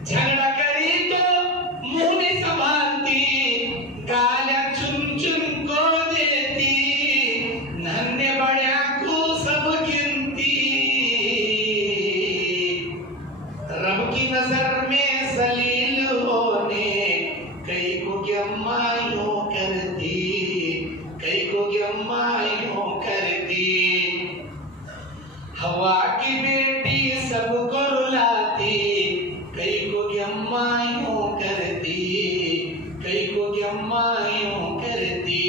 झगड़ा करी तो मुंह में संभालती, गालियां चुन चुन को देती, नन्हे बड़े को सब गिनती, रब की नजर में जलील होने कई को गिम्मायूं करती, कई को गिम्मायूं करती। हवा की बेटी सबको रुलाती, कई को गिम्मायूं करती, कई को गिम्मायूं करती।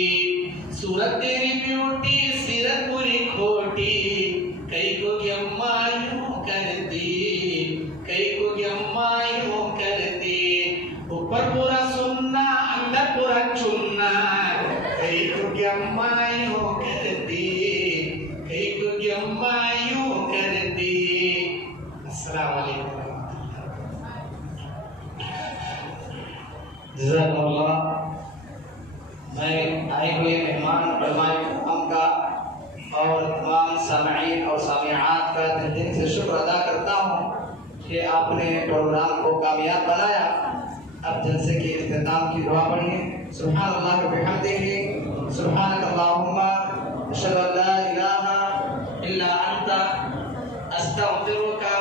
सूरत तेरी ब्यूटी सीरत पूरी खोटी, कई को गिम्मायूं करती, कई को गिम्मायूं करती। ऊपर पूरा सुन्ना अंदर पूरा चुन्ना, कई को गिम्मायूं करती, कई को गिम्मायूं करती। अस्सलाम वालेकुम। जज़ाकल्लाह। मैं आए हुए मेहमान उलमाए किराम का और तमाम सामईन और सामिआत का दिल से शुक्र अदा करता हूँ कि आपने प्रोग्राम को कामयाब बनाया। अब जलसे के इख्तिताम की दुआ पढ़िए। सुब्हानल्लाह व बिहम्दिही, सुब्हानकल्लाहुम्मा, अशहदु अन ला इलाहा इल्ला अंता, अस्तगफिरुका